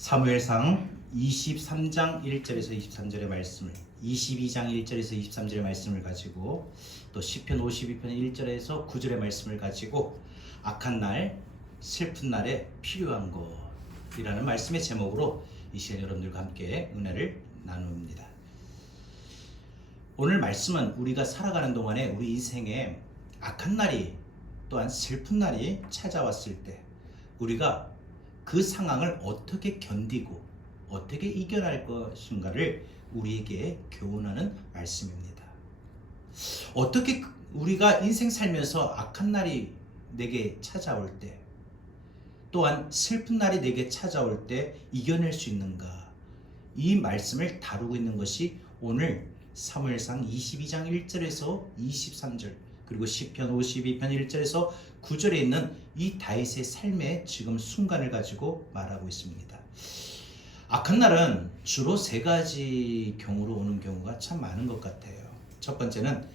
사무엘상 23장 1절에서 23절의 말씀을 22장 1절에서 23절의 말씀을 가지고 또 시편 52편 1절에서 9절의 말씀을 가지고 악한 날 슬픈 날에 필요한 것이라는 말씀의 제목으로 이 시간 여러분들과 함께 은혜를 나눕니다. 오늘 말씀은 우리가 살아가는 동안에 우리 인생에 악한 날이 또한 슬픈 날이 찾아왔을 때 우리가 그 상황을 어떻게 견디고 어떻게 이겨낼 것인가를 우리에게 교훈하는 말씀입니다. 어떻게 우리가 인생 살면서 악한 날이 내게 찾아올 때 또한 슬픈 날이 내게 찾아올 때 이겨낼 수 있는가, 이 말씀을 다루고 있는 것이 오늘 사무엘상 22장 1절에서 23절 그리고 시편 52편 1절에서 9절에 있는 이 다윗의 삶의 지금 순간을 가지고 말하고 있습니다. 악한 날은 주로 세 가지 경우로 오는 경우가 참 많은 것 같아요. 첫 번째는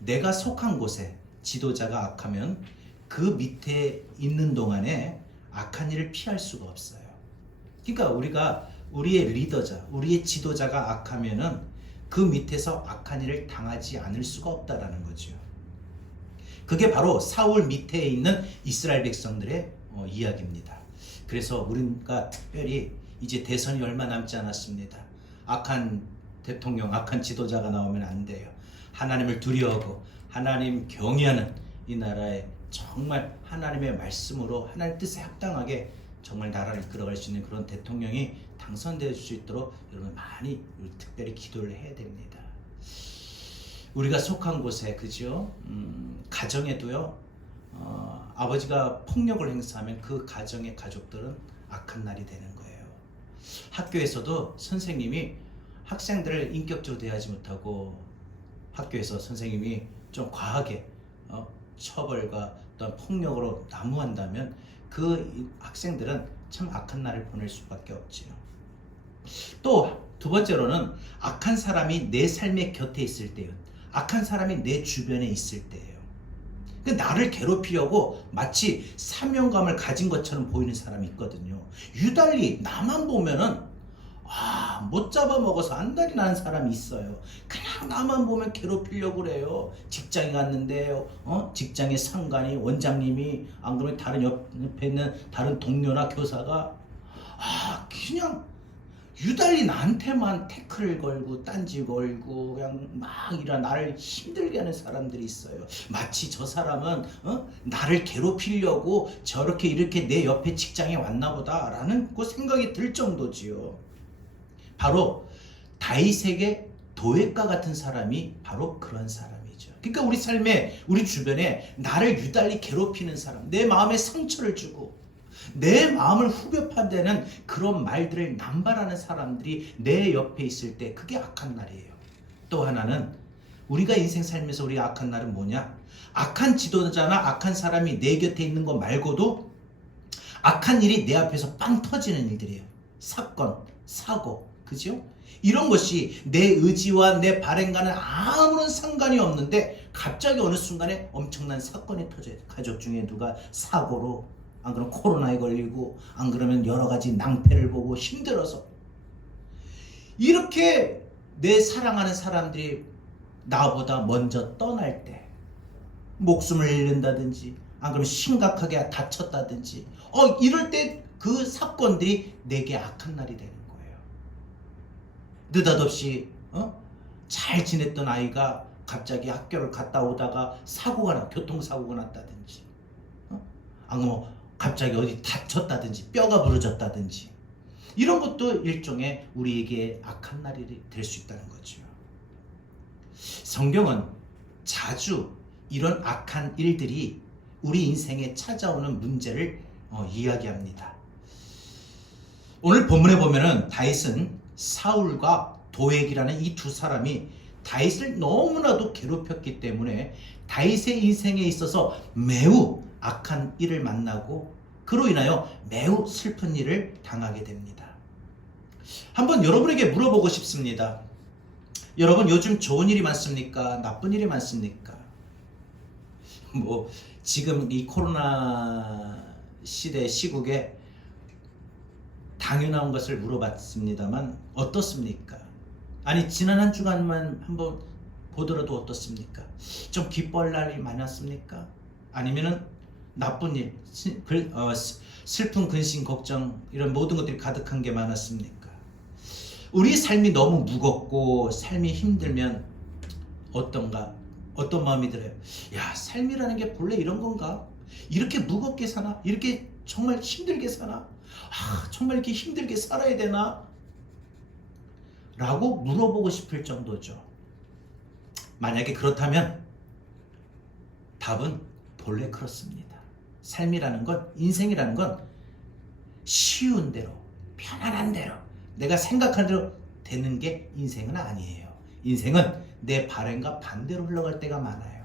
내가 속한 곳에 지도자가 악하면 그 밑에 있는 동안에 악한 일을 피할 수가 없어요. 그러니까 우리의 리더자, 우리의 지도자가 악하면은 그 밑에서 악한 일을 당하지 않을 수가 없다라는 거죠. 그게 바로 사울 밑에 있는 이스라엘 백성들의 이야기입니다. 그래서 우리가 특별히 이제 대선이 얼마 남지 않았습니다. 악한 대통령, 악한 지도자가 나오면 안 돼요. 하나님을 두려워하고 하나님 경외하는 이 나라에 정말 하나님의 말씀으로 하나님 뜻에 합당하게 정말 나라를 이끌어갈 수 있는 그런 대통령이 당선될 수 있도록 여러분 많이 특별히 기도를 해야 됩니다. 우리가 속한 곳에, 그죠? 가정에도요, 아버지가 폭력을 행사하면 그 가정의 가족들은 악한 날이 되는 거예요. 학교에서도 선생님이 학생들을 인격적으로 대하지 못하고 학교에서 선생님이 좀 과하게 처벌과 또한 폭력으로 난무한다면 그 학생들은 참 악한 날을 보낼 수밖에 없지요. 또 두 번째로는 악한 사람이 내 삶의 곁에 있을 때요, 악한 사람이 내 주변에 있을 때예요. 나를 괴롭히려고 마치 사명감을 가진 것처럼 보이는 사람이 있거든요. 유달리 나만 보면은 못 잡아먹어서 안달이 나는 사람이 있어요. 그냥 나만 보면 괴롭히려고 그래요. 직장에 갔는데 직장의 상관이, 원장님이, 안 그러면 다른 옆에 있는 다른 동료나 교사가 그냥 유달리 나한테만 태클을 걸고 딴지 걸고 그냥 막 나를 힘들게 하는 사람들이 있어요. 마치 저 사람은 나를 괴롭히려고 저렇게 이렇게 내 옆에 직장에 왔나 보다 라는 그 생각이 들 정도지요. 바로 다윗에게 도액과 같은 사람이 바로 그런 사람이죠. 그러니까 우리 삶에, 우리 주변에 나를 유달리 괴롭히는 사람, 내 마음에 상처를 주고 내 마음을 후벼파되는 그런 말들을 남발하는 사람들이 내 옆에 있을 때 그게 악한 날이에요. 또 하나는 우리가 인생 살면서 우리가 악한 날은 뭐냐? 악한 지도자나 악한 사람이 내 곁에 있는 것 말고도 악한 일이 내 앞에서 빵 터지는 일들이에요. 사건, 사고, 그죠? 이런 것이 내 의지와 내 발행과는 아무런 상관이 없는데 갑자기 어느 순간에 엄청난 사건이 터져요. 가족 중에 누가 사고로, 안 그러면 코로나에 걸리고, 안 그러면 여러 가지 낭패를 보고 힘들어서, 이렇게 내 사랑하는 사람들이 나보다 먼저 떠날 때 목숨을 잃는다든지, 안 그러면 심각하게 다쳤다든지, 이럴 때 그 사건들이 내게 악한 날이 되는 거예요. 느닷없이 잘 지냈던 아이가 갑자기 학교를 갔다 오다가 교통사고가 났다든지, 안 그러면 갑자기 어디 다쳤다든지 뼈가 부러졌다든지, 이런 것도 일종의 우리에게 악한 날이 될 수 있다는 거죠. 성경은 자주 이런 악한 일들이 우리 인생에 찾아오는 문제를 이야기합니다. 오늘 본문에 보면은 다윗은 사울과 도액이라는 이 두 사람이 다윗을 너무나도 괴롭혔기 때문에 다윗의 인생에 있어서 매우 악한 일을 만나고 그로 인하여 매우 슬픈 일을 당하게 됩니다. 한번 여러분에게 물어보고 싶습니다. 여러분, 요즘 좋은 일이 많습니까? 나쁜 일이 많습니까? 지금 이 코로나 시국에 당연한 것을 물어봤습니다만 어떻습니까? 아니 지난 한 주간만 한번 보더라도 어떻습니까? 좀 기뻐할 날이 많았습니까? 아니면은 나쁜 일, 슬픈 근심, 걱정 이런 모든 것들이 가득한 게 많았습니까? 우리 삶이 너무 무겁고 삶이 힘들면 어떤가? 어떤 마음이 들어요? 야, 삶이라는 게 본래 이런 건가? 이렇게 무겁게 사나? 이렇게 정말 힘들게 사나? 정말 이렇게 힘들게 살아야 되나? 라고 물어보고 싶을 정도죠. 만약에 그렇다면 답은 본래 그렇습니다. 삶이라는 건, 인생이라는 건 쉬운 대로, 편안한 대로, 내가 생각한 대로 되는 게 인생은 아니에요. 인생은 내 바람과 반대로 흘러갈 때가 많아요.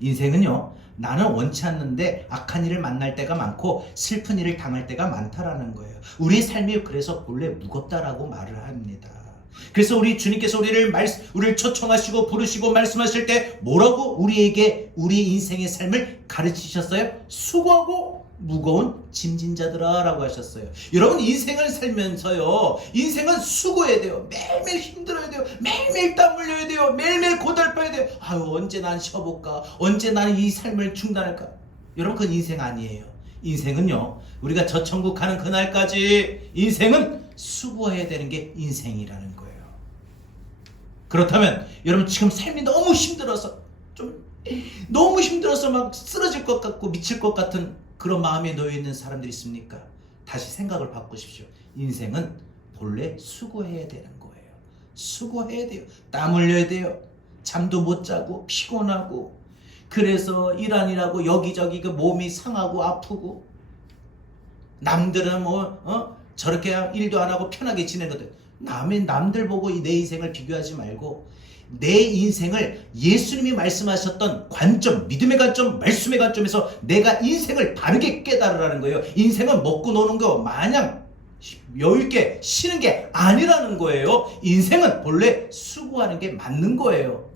인생은요, 나는 원치 않는데 악한 일을 만날 때가 많고 슬픈 일을 당할 때가 많다라는 거예요. 우리의 삶이 그래서 본래 무겁다라고 말을 합니다. 그래서 우리 주님께서 우리를 초청하시고 부르시고 말씀하실 때 뭐라고 우리에게 우리 인생의 삶을 가르치셨어요? 수고하고 무거운 짐진 자들아 라고 하셨어요. 여러분, 인생을 살면서요, 인생은 수고해야 돼요. 매일매일 힘들어야 돼요. 매일매일 땀 흘려야 돼요. 매일매일 고달파야 돼요. 언제 난 쉬어볼까? 언제 나는 이 삶을 중단할까? 여러분, 그건 인생 아니에요. 인생은요, 우리가 저 천국 가는 그날까지 인생은 수고해야 되는 게 인생이라는 거예요. 그렇다면 여러분, 지금 삶이 너무 힘들어서 막 쓰러질 것 같고 미칠 것 같은 그런 마음에 놓여 있는 사람들이 있습니까? 다시 생각을 바꾸십시오. 인생은 본래 수고해야 되는 거예요. 수고해야 돼요. 땀 흘려야 돼요. 잠도 못 자고 피곤하고, 그래서 일 아니라고 여기저기 그 몸이 상하고 아프고, 남들은 저렇게 일도 안 하고 편하게 지내거든. 남들 보고 내 인생을 비교하지 말고 내 인생을 예수님이 말씀하셨던 관점, 믿음의 관점, 말씀의 관점에서 내가 인생을 바르게 깨달으라는 거예요. 인생은 먹고 노는 거 마냥 여유있게 쉬는 게 아니라는 거예요. 인생은 본래 수고하는 게 맞는 거예요.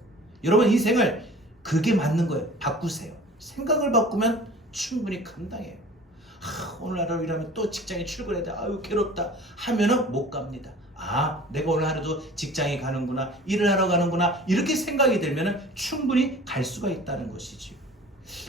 여러분, 인생을 그게 맞는 거예요. 바꾸세요. 생각을 바꾸면 충분히 감당해요. 오늘 하루 일하면 또 직장에 출근해야 돼. 괴롭다 하면은 못 갑니다. 내가 오늘 하루도 직장에 가는구나, 일을 하러 가는구나, 이렇게 생각이 들면은 충분히 갈 수가 있다는 것이죠.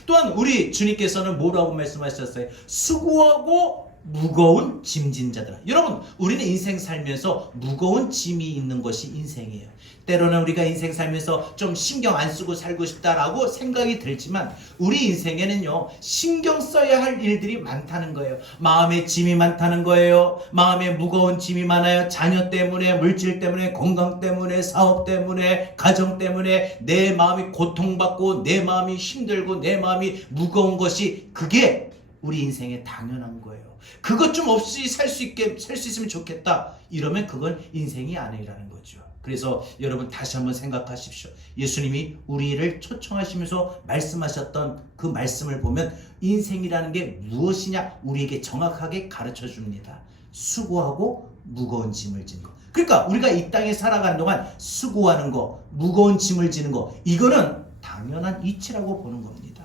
또한 우리 주님께서는 뭐라고 말씀하셨어요? 수고하고 무거운 짐진 자들아. 여러분, 우리는 인생 살면서 무거운 짐이 있는 것이 인생이에요. 때로는 우리가 인생 살면서 좀 신경 안 쓰고 살고 싶다라고 생각이 들지만 우리 인생에는요, 신경 써야 할 일들이 많다는 거예요. 마음에 짐이 많다는 거예요. 마음에 무거운 짐이 많아요. 자녀 때문에, 물질 때문에, 건강 때문에, 사업 때문에, 가정 때문에 내 마음이 고통받고 내 마음이 힘들고 내 마음이 무거운 것이, 그게 우리 인생에 당연한 거예요. 그것 좀 없이 살 수 있으면 좋겠다, 이러면 그건 인생이 아니라는 거죠. 그래서 여러분, 다시 한번 생각하십시오. 예수님이 우리를 초청하시면서 말씀하셨던 그 말씀을 보면 인생이라는 게 무엇이냐 우리에게 정확하게 가르쳐 줍니다. 수고하고 무거운 짐을 지는 거. 그러니까 우리가 이 땅에 살아가는 동안 수고하는 거, 무거운 짐을 지는 거, 이거는 당연한 이치라고 보는 겁니다.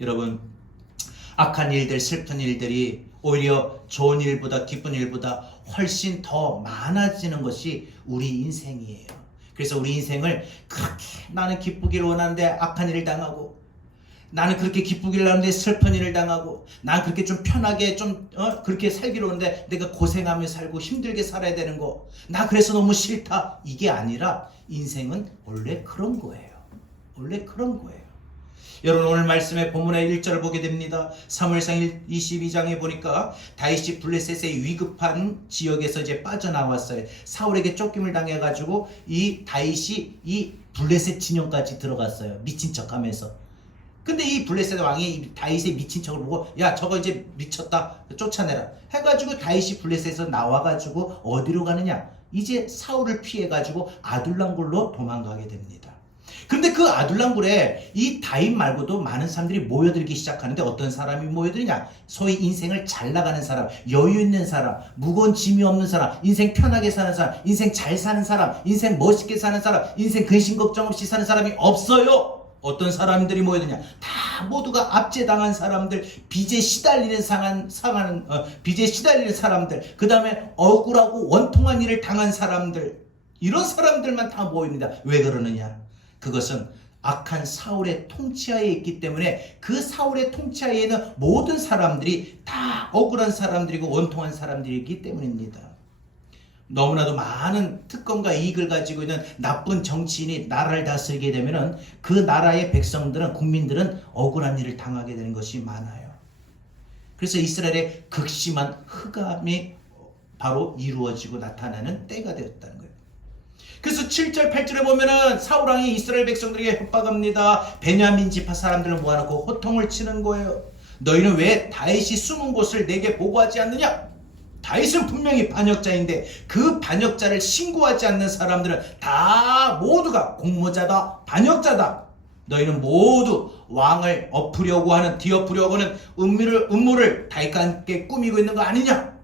여러분, 악한 일들, 슬픈 일들이 오히려 좋은 일보다, 기쁜 일보다 훨씬 더 많아지는 것이 우리 인생이에요. 그래서 우리 인생을 그렇게 나는 기쁘기를 원하는데 악한 일을 당하고, 나는 그렇게 기쁘기를 하는데 슬픈 일을 당하고, 난 그렇게 좀 편하게 그렇게 살기를 원하는데 내가 고생하며 살고 힘들게 살아야 되는 거, 나 그래서 너무 싫다, 이게 아니라 인생은 원래 그런 거예요. 원래 그런 거예요. 여러분, 오늘 말씀의 본문의 1절을 보게 됩니다. 사무엘상 22장에 보니까 다윗이 블레셋의 위급한 지역에서 이제 빠져나왔어요. 사울에게 쫓김을 당해가지고 이 다윗이 이 블레셋 진영까지 들어갔어요. 미친 척하면서. 근데 이 블레셋 왕이 다윗의 미친 척을 보고, 야, 저거 이제 미쳤다, 쫓아내라 해가지고 다윗이 블레셋에서 나와가지고 어디로 가느냐, 이제 사울을 피해가지고 아둘람굴로 도망가게 됩니다. 그런데 그 아둘람굴에 이 다윗 말고도 많은 사람들이 모여들기 시작하는데, 어떤 사람이 모여들냐, 소위 인생을 잘 나가는 사람, 여유 있는 사람, 무거운 짐이 없는 사람, 인생 편하게 사는 사람, 인생 잘 사는 사람, 인생 멋있게 사는 사람, 인생 근심 걱정 없이 사는 사람이 없어요. 어떤 사람들이 모여드냐? 다 모두가 압제당한 사람들, 빚에 시달리는 빚에 시달리는 사람들, 그 다음에 억울하고 원통한 일을 당한 사람들, 이런 사람들만 다 모입니다. 왜 그러느냐? 그것은 악한 사울의 통치하에 있기 때문에 그 사울의 통치하에 있는 모든 사람들이 다 억울한 사람들이고 원통한 사람들이기 때문입니다. 너무나도 많은 특권과 이익을 가지고 있는 나쁜 정치인이 나라를 다스리게 되면 그 나라의 백성들은, 국민들은 억울한 일을 당하게 되는 것이 많아요. 그래서 이스라엘의 극심한 흑암이 바로 이루어지고 나타나는 때가 되었다는 거예요. 그래서 7절 8절에 보면은 사울왕이 이스라엘 백성들에게 협박합니다. 베냐민 지파 사람들을 모아놓고 호통을 치는 거예요. 너희는 왜 다윗이 숨은 곳을 내게 보고하지 않느냐? 다윗은 분명히 반역자인데 그 반역자를 신고하지 않는 사람들은 다 모두가 공모자다, 반역자다. 너희는 모두 왕을 엎으려고 하는, 뒤엎으려고 하는 음모를 다윗과 함께 꾸미고 있는 거 아니냐?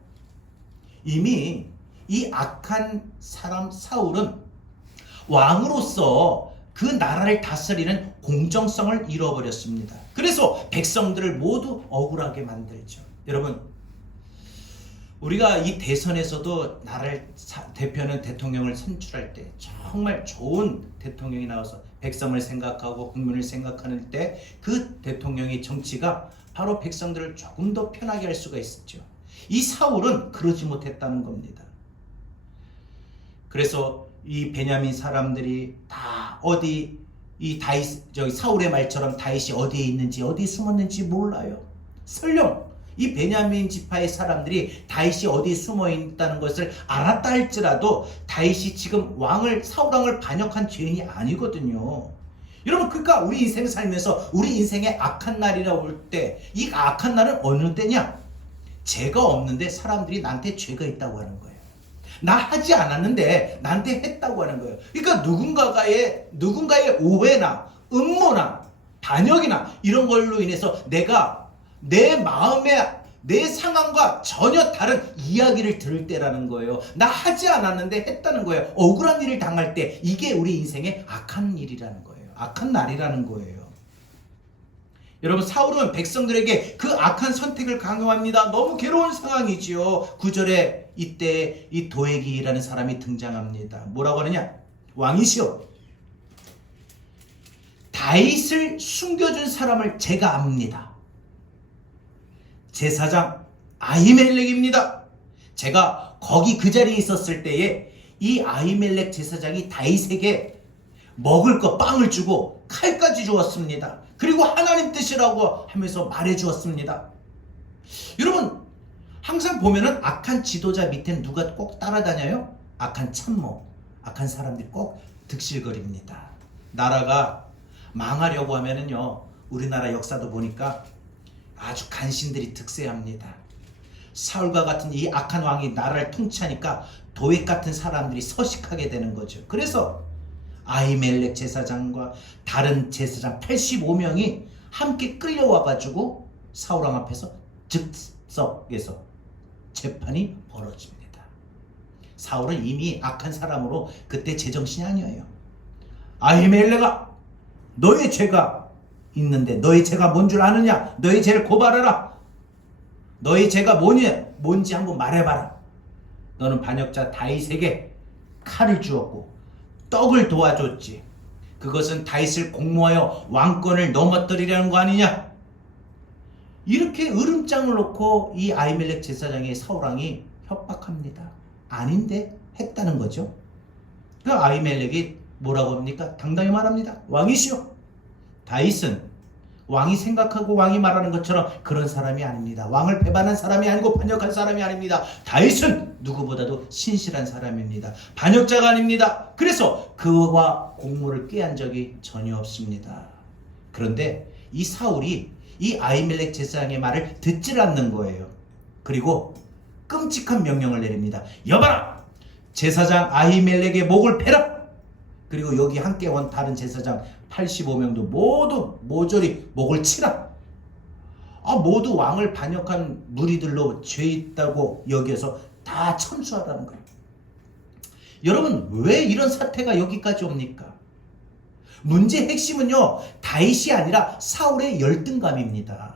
이미 이 악한 사람 사울은 왕으로서 그 나라를 다스리는 공정성을 잃어버렸습니다. 그래서 백성들을 모두 억울하게 만들죠. 여러분, 우리가 이 대선에서도 나라를 대표하는 대통령을 선출할 때 정말 좋은 대통령이 나와서 백성을 생각하고 국민을 생각하는 때 그 대통령의 정치가 바로 백성들을 조금 더 편하게 할 수가 있었죠. 이 사울은 그러지 못했다는 겁니다. 그래서 이 베냐민 사람들이 다 어디, 이 사울의 말처럼 다윗이 어디에 있는지, 어디에 숨었는지 몰라요. 설령 이 베냐민 지파의 사람들이 다윗이 어디에 숨어 있다는 것을 알았다 할지라도 다윗이 지금 사울왕을 반역한 죄인이 아니거든요. 여러분, 그러니까 우리 인생 살면서 우리 인생에 악한 날이라 올 때, 이 악한 날은 어느 때냐? 죄가 없는데 사람들이 나한테 죄가 있다고 하는 거예요. 나 하지 않았는데 나한테 했다고 하는 거예요. 그러니까 누군가의 오해나 음모나 반역이나 이런 걸로 인해서 내가 내 마음에, 내 상황과 전혀 다른 이야기를 들을 때라는 거예요. 나 하지 않았는데 했다는 거예요. 억울한 일을 당할 때, 이게 우리 인생의 악한 일이라는 거예요. 악한 날이라는 거예요. 여러분, 사울은 백성들에게 그 악한 선택을 강요합니다. 너무 괴로운 상황이지요. 9절에 이때 이 도액이라는 사람이 등장합니다. 뭐라고 하느냐? 왕이시여, 다윗을 숨겨준 사람을 제가 압니다. 제사장 아히멜렉입니다. 제가 거기 그 자리에 있었을 때에 이 아히멜렉 제사장이 다윗에게 먹을 거 빵을 주고 칼까지 주었습니다. 그리고 하나님 뜻이라고 하면서 말해 주었습니다. 여러분, 항상 보면은 악한 지도자 밑엔 누가 꼭 따라다녀요? 악한 참모, 악한 사람들이 꼭 득실거립니다. 나라가 망하려고 하면은요, 우리나라 역사도 보니까 아주 간신들이 득세합니다. 사울과 같은 이 악한 왕이 나라를 통치하니까 도액 같은 사람들이 서식하게 되는 거죠. 그래서 아히멜렉 제사장과 다른 제사장 85명이 함께 끌려와가지고 사울왕 앞에서 즉석에서 재판이 벌어집니다. 사울은 이미 악한 사람으로 그때 제정신이 아니에요. 아히멜렉아, 너의 죄가 있는데 너의 죄가 뭔 줄 아느냐? 너의 죄를 고발하라. 너의 죄가 뭔지 한번 말해봐라. 너는 반역자 다윗에게 칼을 주었고 떡을 도와줬지. 그것은 다윗을 공모하여 왕권을 넘어뜨리려는 거 아니냐? 이렇게 으름장을 놓고 이 아히멜렉 제사장의 사울왕이 협박합니다. 아닌데 했다는 거죠. 그 아히멜렉이 뭐라고 합니까? 당당히 말합니다. 왕이시여, 다윗은 왕이 생각하고 왕이 말하는 것처럼 그런 사람이 아닙니다. 왕을 배반한 사람이 아니고 반역한 사람이 아닙니다. 다윗은 누구보다도 신실한 사람입니다. 반역자가 아닙니다. 그래서 그와 공모를 꾀한 적이 전혀 없습니다. 그런데 이 사울이 이 아히멜렉 제사장의 말을 듣질 않는 거예요. 그리고 끔찍한 명령을 내립니다. 여봐라! 제사장 아히멜렉의 목을 베라! 그리고 여기 함께 온 다른 제사장 85명도 모두 모조리 목을 치라. 모두 왕을 반역한 무리들로 죄 있다고 여기서 다 참수하라는 거예요. 여러분, 왜 이런 사태가 여기까지 옵니까? 문제의 핵심은요, 다윗이 아니라 사울의 열등감입니다.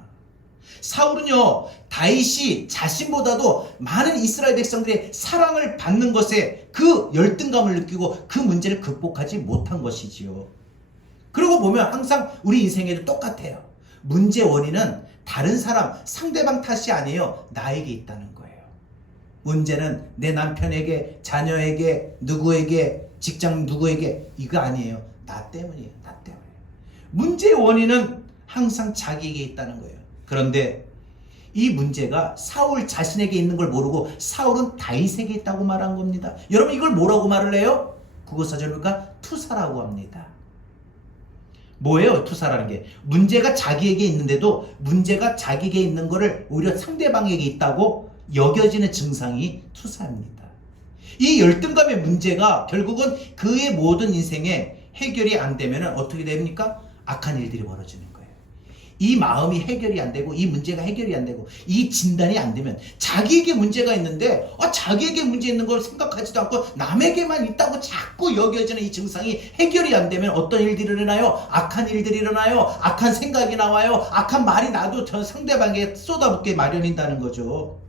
사울은요, 다윗이 자신보다도 많은 이스라엘 백성들의 사랑을 받는 것에 그 열등감을 느끼고 그 문제를 극복하지 못한 것이지요. 그러고 보면 항상 우리 인생에도 똑같아요. 문제 원인은 다른 사람, 상대방 탓이 아니에요. 나에게 있다는 거예요. 문제는 내 남편에게, 자녀에게, 누구에게, 직장 누구에게, 이거 아니에요. 나 때문이에요. 나 때문에. 문제의 원인은 항상 자기에게 있다는 거예요. 그런데 이 문제가 사울 자신에게 있는 걸 모르고 사울은 다윗에게 있다고 말한 겁니다. 여러분, 이걸 뭐라고 말을 해요? 국어사전을 보니까 투사라고 합니다. 뭐예요? 투사라는 게 문제가 자기에게 있는데도 문제가 자기에게 있는 거를 오히려 상대방에게 있다고 여겨지는 증상이 투사입니다. 이 열등감의 문제가 결국은 그의 모든 인생에 해결이 안 되면 어떻게 됩니까? 악한 일들이 벌어지는 거예요. 이 마음이 해결이 안 되고 이 문제가 해결이 안 되고 이 진단이 안 되면 자기에게 문제가 있는데 자기에게 문제 있는 걸 생각하지도 않고 남에게만 있다고 자꾸 여겨지는 이 증상이 해결이 안 되면 어떤 일들이 일어나요? 악한 일들이 일어나요. 악한 생각이 나와요. 악한 말이 나도 전 상대방에게 쏟아붓게 마련인다는 거죠.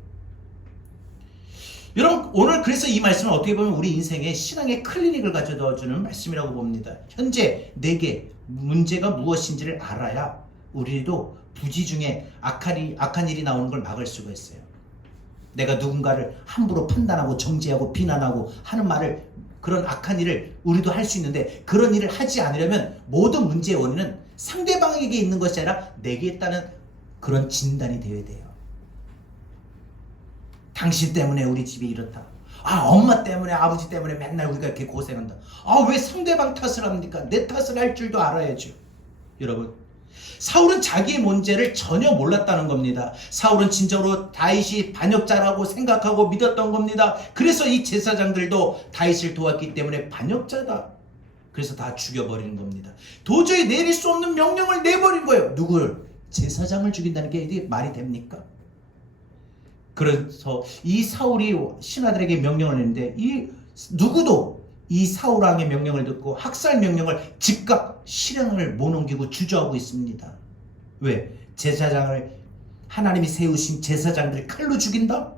여러분, 오늘 그래서 이 말씀은 어떻게 보면 우리 인생의 신앙의 클리닉을 가져다 주는 말씀이라고 봅니다. 현재 내게 문제가 무엇인지를 알아야 우리도 부지 중에 악한 일이 나오는 걸 막을 수가 있어요. 내가 누군가를 함부로 판단하고 정죄하고 비난하고 하는 말을, 그런 악한 일을 우리도 할 수 있는데 그런 일을 하지 않으려면 모든 문제의 원인은 상대방에게 있는 것이 아니라 내게 있다는 그런 진단이 되어야 돼요. 당신 때문에 우리 집이 이렇다. 엄마 때문에, 아버지 때문에 맨날 우리가 이렇게 고생한다. 왜 상대방 탓을 합니까? 내 탓을 할 줄도 알아야죠. 여러분, 사울은 자기의 문제를 전혀 몰랐다는 겁니다. 사울은 진정으로 다윗이 반역자라고 생각하고 믿었던 겁니다. 그래서 이 제사장들도 다윗을 도왔기 때문에 반역자다, 그래서 다 죽여버리는 겁니다. 도저히 내릴 수 없는 명령을 내버린 거예요. 누굴? 제사장을 죽인다는 게 이게 말이 됩니까? 그래서 이 사울이 신하들에게 명령을 했는데 이 누구도 이 사울 왕의 명령을 듣고 학살 명령을 즉각 실행을 못 옮기고 주저하고 있습니다. 왜? 제사장을, 하나님이 세우신 제사장들을 칼로 죽인다?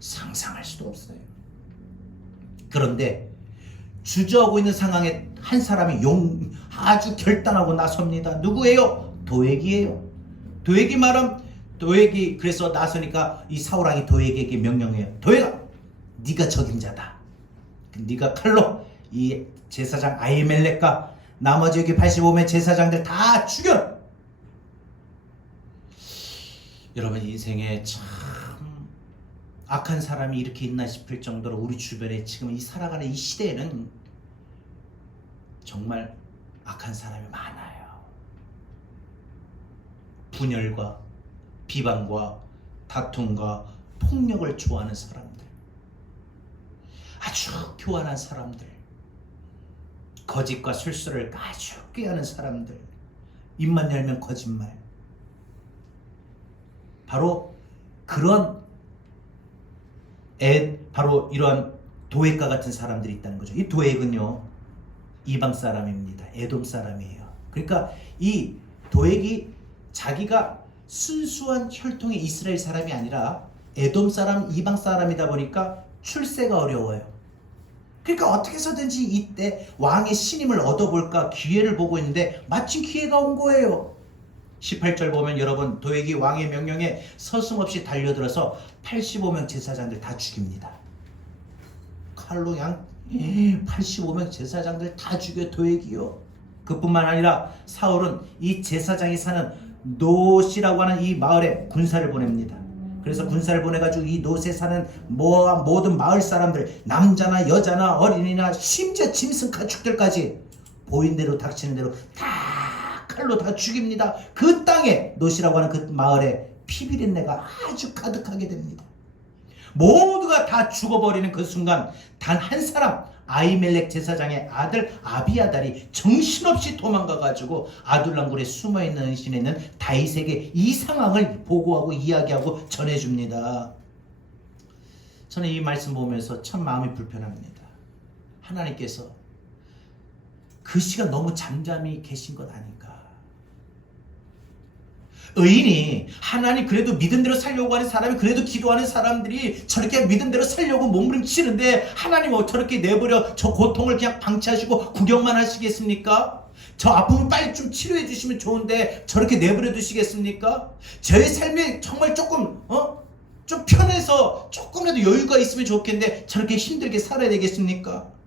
상상할 수도 없어요. 그런데 주저하고 있는 상황에 한 사람이 아주 결단하고 나섭니다. 누구예요? 도액이에요. 도액이 그래서 나서니까 이 사울 왕이 도액에게 명령해요. 도액아, 네가 적임자다. 네가 칼로 이 제사장 아히멜렉과 나머지 여기 85명 제사장들 다 죽여. 여러분, 인생에 참 악한 사람이 이렇게 있나 싶을 정도로 우리 주변에 지금 이 살아가는 이 시대에는 정말 악한 사람이 많아요. 분열과 비방과 다툼과 폭력을 좋아하는 사람들, 아주 교활한 사람들, 거짓과 술수를 아주 꾀하는 사람들, 입만 열면 거짓말, 바로 그런 바로 이런 도액과 같은 사람들이 있다는 거죠. 이 도액은요, 이방 사람입니다. 에돔 사람이에요. 그러니까 이 도액이 자기가 순수한 혈통의 이스라엘 사람이 아니라 에돔 사람, 이방 사람이다 보니까 출세가 어려워요. 그러니까 어떻게 해서든지 이때 왕의 신임을 얻어볼까 기회를 보고 있는데 마침 기회가 온 거예요. 18절 보면 여러분, 도액이 왕의 명령에 서슴없이 달려들어서 85명 제사장들 다 죽입니다. 칼로 그냥 85명 제사장들 다 죽여, 도액이요. 그뿐만 아니라 사울은 이 제사장이 사는 노시라고 하는 이 마을에 군사를 보냅니다. 그래서 군사를 보내가지고 이 노세 사는 모든 마을 사람들, 남자나 여자나 어린이나 심지어 짐승 가축들까지 보인 대로 닥치는 대로 다 칼로 다 죽입니다. 그 땅에, 노시라고 하는 그 마을에 피비린내가 아주 가득하게 됩니다. 모두가 다 죽어버리는 그 순간 단 한 사람, 아히멜렉 제사장의 아들 아비아달이 정신없이 도망가가지고 아둘람굴에 숨어있는 은신에 있는 다윗에게 이 상황을 보고하고 이야기하고 전해줍니다. 저는 이 말씀 보면서 참 마음이 불편합니다. 하나님께서 그 시간 너무 잠잠히 계신 것 아닌가. 의인이 하나님 그래도 믿은 대로 살려고 하는 사람이 그래도 기도하는 사람들이 저렇게 믿은 대로 살려고 몸부림치는데 하나님 저렇게 내버려 저 고통을 그냥 방치하시고 구경만 하시겠습니까? 저 아픔을 빨리 좀 치료해 주시면 좋은데 저렇게 내버려 두시겠습니까? 저의 삶이 정말 조금 좀 편해서 조금이라도 여유가 있으면 좋겠는데 저렇게 힘들게 살아야 되겠습니까?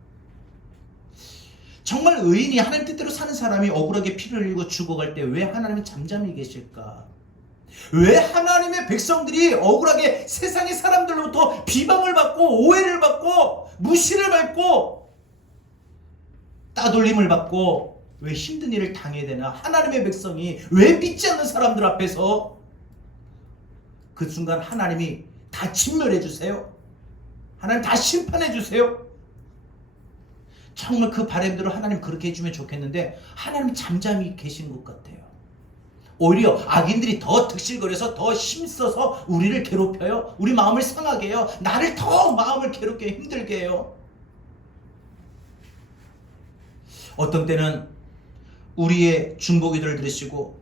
정말 의인이 하나님 뜻대로 사는 사람이 억울하게 피를 흘리고 죽어갈 때 왜 하나님은 잠잠히 계실까? 왜 하나님의 백성들이 억울하게 세상의 사람들로부터 비방을 받고 오해를 받고 무시를 받고 따돌림을 받고 왜 힘든 일을 당해야 되나? 하나님의 백성이 왜 믿지 않는 사람들 앞에서 그 순간 하나님이 다 진멸해 주세요. 하나님 다 심판해 주세요. 정말 그 바람대로 하나님 그렇게 해주면 좋겠는데 하나님 잠잠히 계신 것 같아요. 오히려 악인들이 더 득실거려서 더 힘써서 우리를 괴롭혀요. 우리 마음을 상하게 해요. 나를 더 마음을 괴롭게 힘들게 해요. 어떤 때는 우리의 중보기도를 들으시고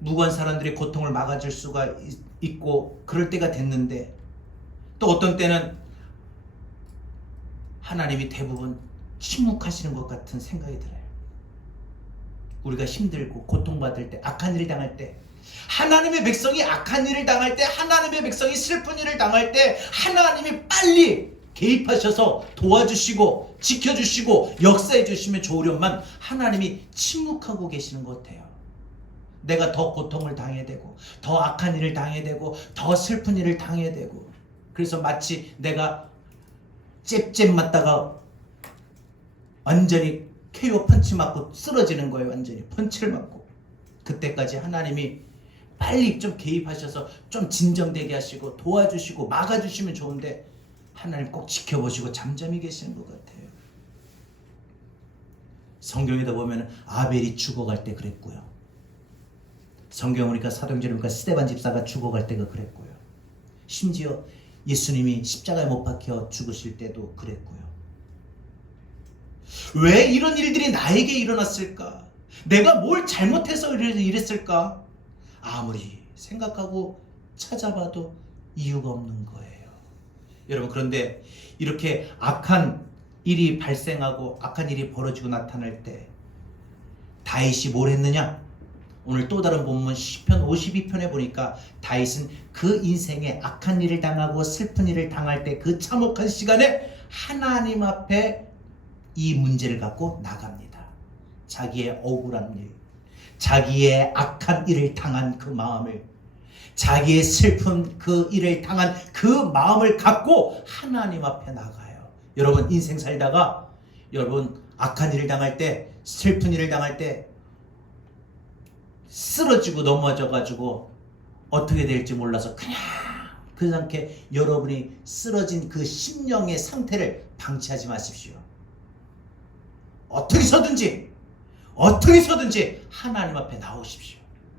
무고한 사람들의 고통을 막아줄 수가 있고 그럴 때가 됐는데 또 어떤 때는 하나님이 대부분 침묵하시는 것 같은 생각이 들어요. 우리가 힘들고 고통받을 때 악한 일을 당할 때 하나님의 백성이 악한 일을 당할 때 하나님의 백성이 슬픈 일을 당할 때 하나님이 빨리 개입하셔서 도와주시고 지켜주시고 역사해 주시면 좋으련만 하나님이 침묵하고 계시는 것 같아요. 내가 더 고통을 당해야 되고 더 악한 일을 당해야 되고 더 슬픈 일을 당해야 되고 그래서 마치 내가 잽잽 맞다가 완전히 KO 펀치 맞고 쓰러지는 거예요. 완전히 펀치를 맞고 그때까지 하나님이 빨리 좀 개입하셔서 좀 진정되게 하시고 도와주시고 막아주시면 좋은데 하나님 꼭 지켜보시고 잠잠히 계시는 것 같아요. 성경에다 보면 아벨이 죽어갈 때 그랬고요. 성경 보니까 사도행전에 보니까 스데반 집사가 죽어갈 때가 그랬고요. 심지어 예수님이 십자가에 못 박혀 죽으실 때도 그랬고요. 왜 이런 일들이 나에게 일어났을까? 내가 뭘 잘못해서 이랬을까? 아무리 생각하고 찾아봐도 이유가 없는 거예요. 여러분 그런데 이렇게 악한 일이 발생하고 악한 일이 벌어지고 나타날 때 다윗이 뭘 했느냐? 오늘 또 다른 본문 시편 52편에 보니까 다윗은 그 인생에 악한 일을 당하고 슬픈 일을 당할 때 그 참혹한 시간에 하나님 앞에 이 문제를 갖고 나갑니다. 자기의 억울한 일, 자기의 악한 일을 당한 그 마음을, 자기의 슬픈 그 일을 당한 그 마음을 갖고 하나님 앞에 나가요. 여러분 인생 살다가 여러분 악한 일을 당할 때, 슬픈 일을 당할 때 쓰러지고 넘어져 가지고 어떻게 될지 몰라서 그냥 그 상태 여러분이 쓰러진 그 심령의 상태를 방치하지 마십시오. 어떻게 서든지 하나님 앞에 나오십시오.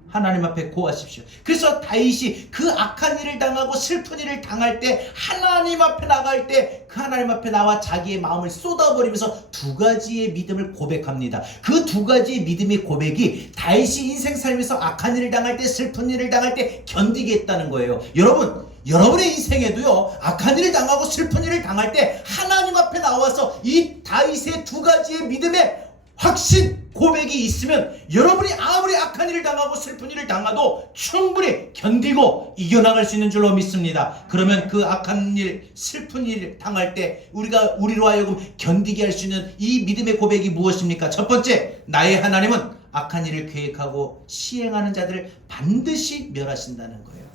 하나님 앞에 고하십시오. 그래서 다윗이 그 악한 일을 당하고 슬픈 일을 당할 때 하나님 앞에 나갈 때 그 하나님 앞에 나와 자기의 마음을 쏟아버리면서 두 가지의 믿음을 고백합니다. 그 두 가지의 믿음의 고백이 다윗이 인생 살면서 악한 일을 당할 때 슬픈 일을 당할 때 견디게 했다는 거예요. 여러분의 인생에도요 악한 일을 당하고 슬픈 일을 당할 때 하나님 앞에 나와서 이 다윗의 두 가지의 믿음의 확신 고백이 있으면 여러분이 아무리 악한 일을 당하고 슬픈 일을 당해도 충분히 견디고 이겨나갈 수 있는 줄로 믿습니다. 그러면 그 악한 일, 슬픈 일 당할 때 우리로 하여금 견디게 할 수 있는 이 믿음의 고백이 무엇입니까? 첫 번째, 나의 하나님은 악한 일을 계획하고 시행하는 자들을 반드시 멸하신다는 거예요.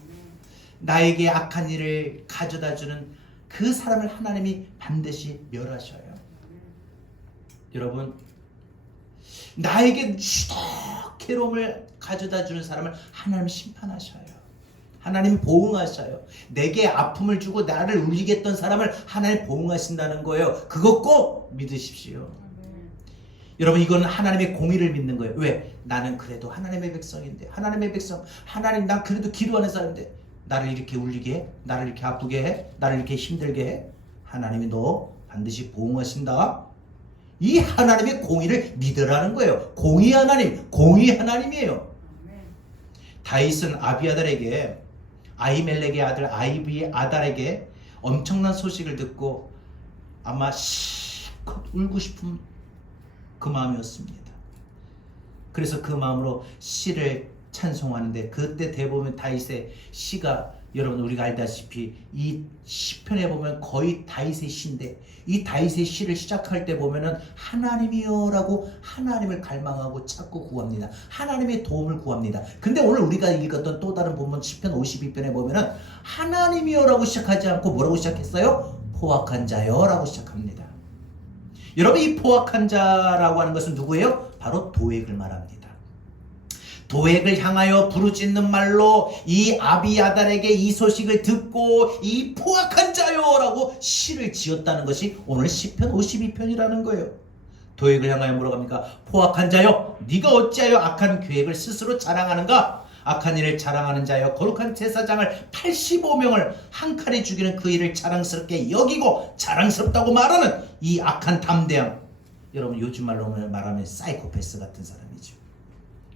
나에게 악한 일을 가져다주는 그 사람을 하나님이 반드시 멸하셔요. 여러분 나에게 수덕 괴로움을 가져다주는 사람을 하나님 심판하셔요. 하나님 보응하셔요. 내게 아픔을 주고 나를 울리게 했던 사람을 하나님 보응하신다는 거예요. 그거 꼭 믿으십시오. 여러분 이거는 하나님의 공의를 믿는 거예요. 왜? 나는 그래도 하나님의 백성인데 하나님의 백성 하나님 난 그래도 기도하는 사람인데 나를 이렇게 울리게 해? 나를 이렇게 아프게 해? 나를 이렇게 힘들게 해? 하나님이 너 반드시 보응하신다. 이 하나님의 공의를 믿으라는 거예요. 공의 하나님, 공의 하나님이에요. 다윗은 아비아달에게, 아히멜렉의 아들 아비아달에게 엄청난 소식을 듣고 아마 실컷 울고 싶은 그 마음이었습니다. 그래서 그 마음으로 시를 찬송하는데, 그때 대보면 다윗의 시가, 여러분 우리가 알다시피 이 시편에 보면 거의 다윗의 시인데, 이 다윗의 시를 시작할 때 보면은 하나님이여 라고 하나님을 갈망하고 찾고 구합니다. 하나님의 도움을 구합니다. 근데 오늘 우리가 읽었던 또 다른 본문 시편 52편에 보면은 하나님이여 라고 시작하지 않고 뭐라고 시작했어요? 포악한 자여 라고 시작합니다. 여러분, 이 포악한 자라고 하는 것은 누구예요? 바로 도액을 말합니다. 도액을 향하여 부르짖는 말로 이 아비아달에게 이 소식을 듣고 이 포악한 자요라고 시를 지었다는 것이 오늘 시편 52편이라는 거예요. 도액을 향하여 뭐라고 합니까? 포악한 자요, 네가 어찌하여 악한 계획을 스스로 자랑하는가? 악한 일을 자랑하는 자여, 거룩한 제사장을 85명을 한 칼에 죽이는 그 일을 자랑스럽게 여기고 자랑스럽다고 말하는 이 악한 담대함. 여러분, 요즘 말로 말하면 사이코패스 같은 사람이죠.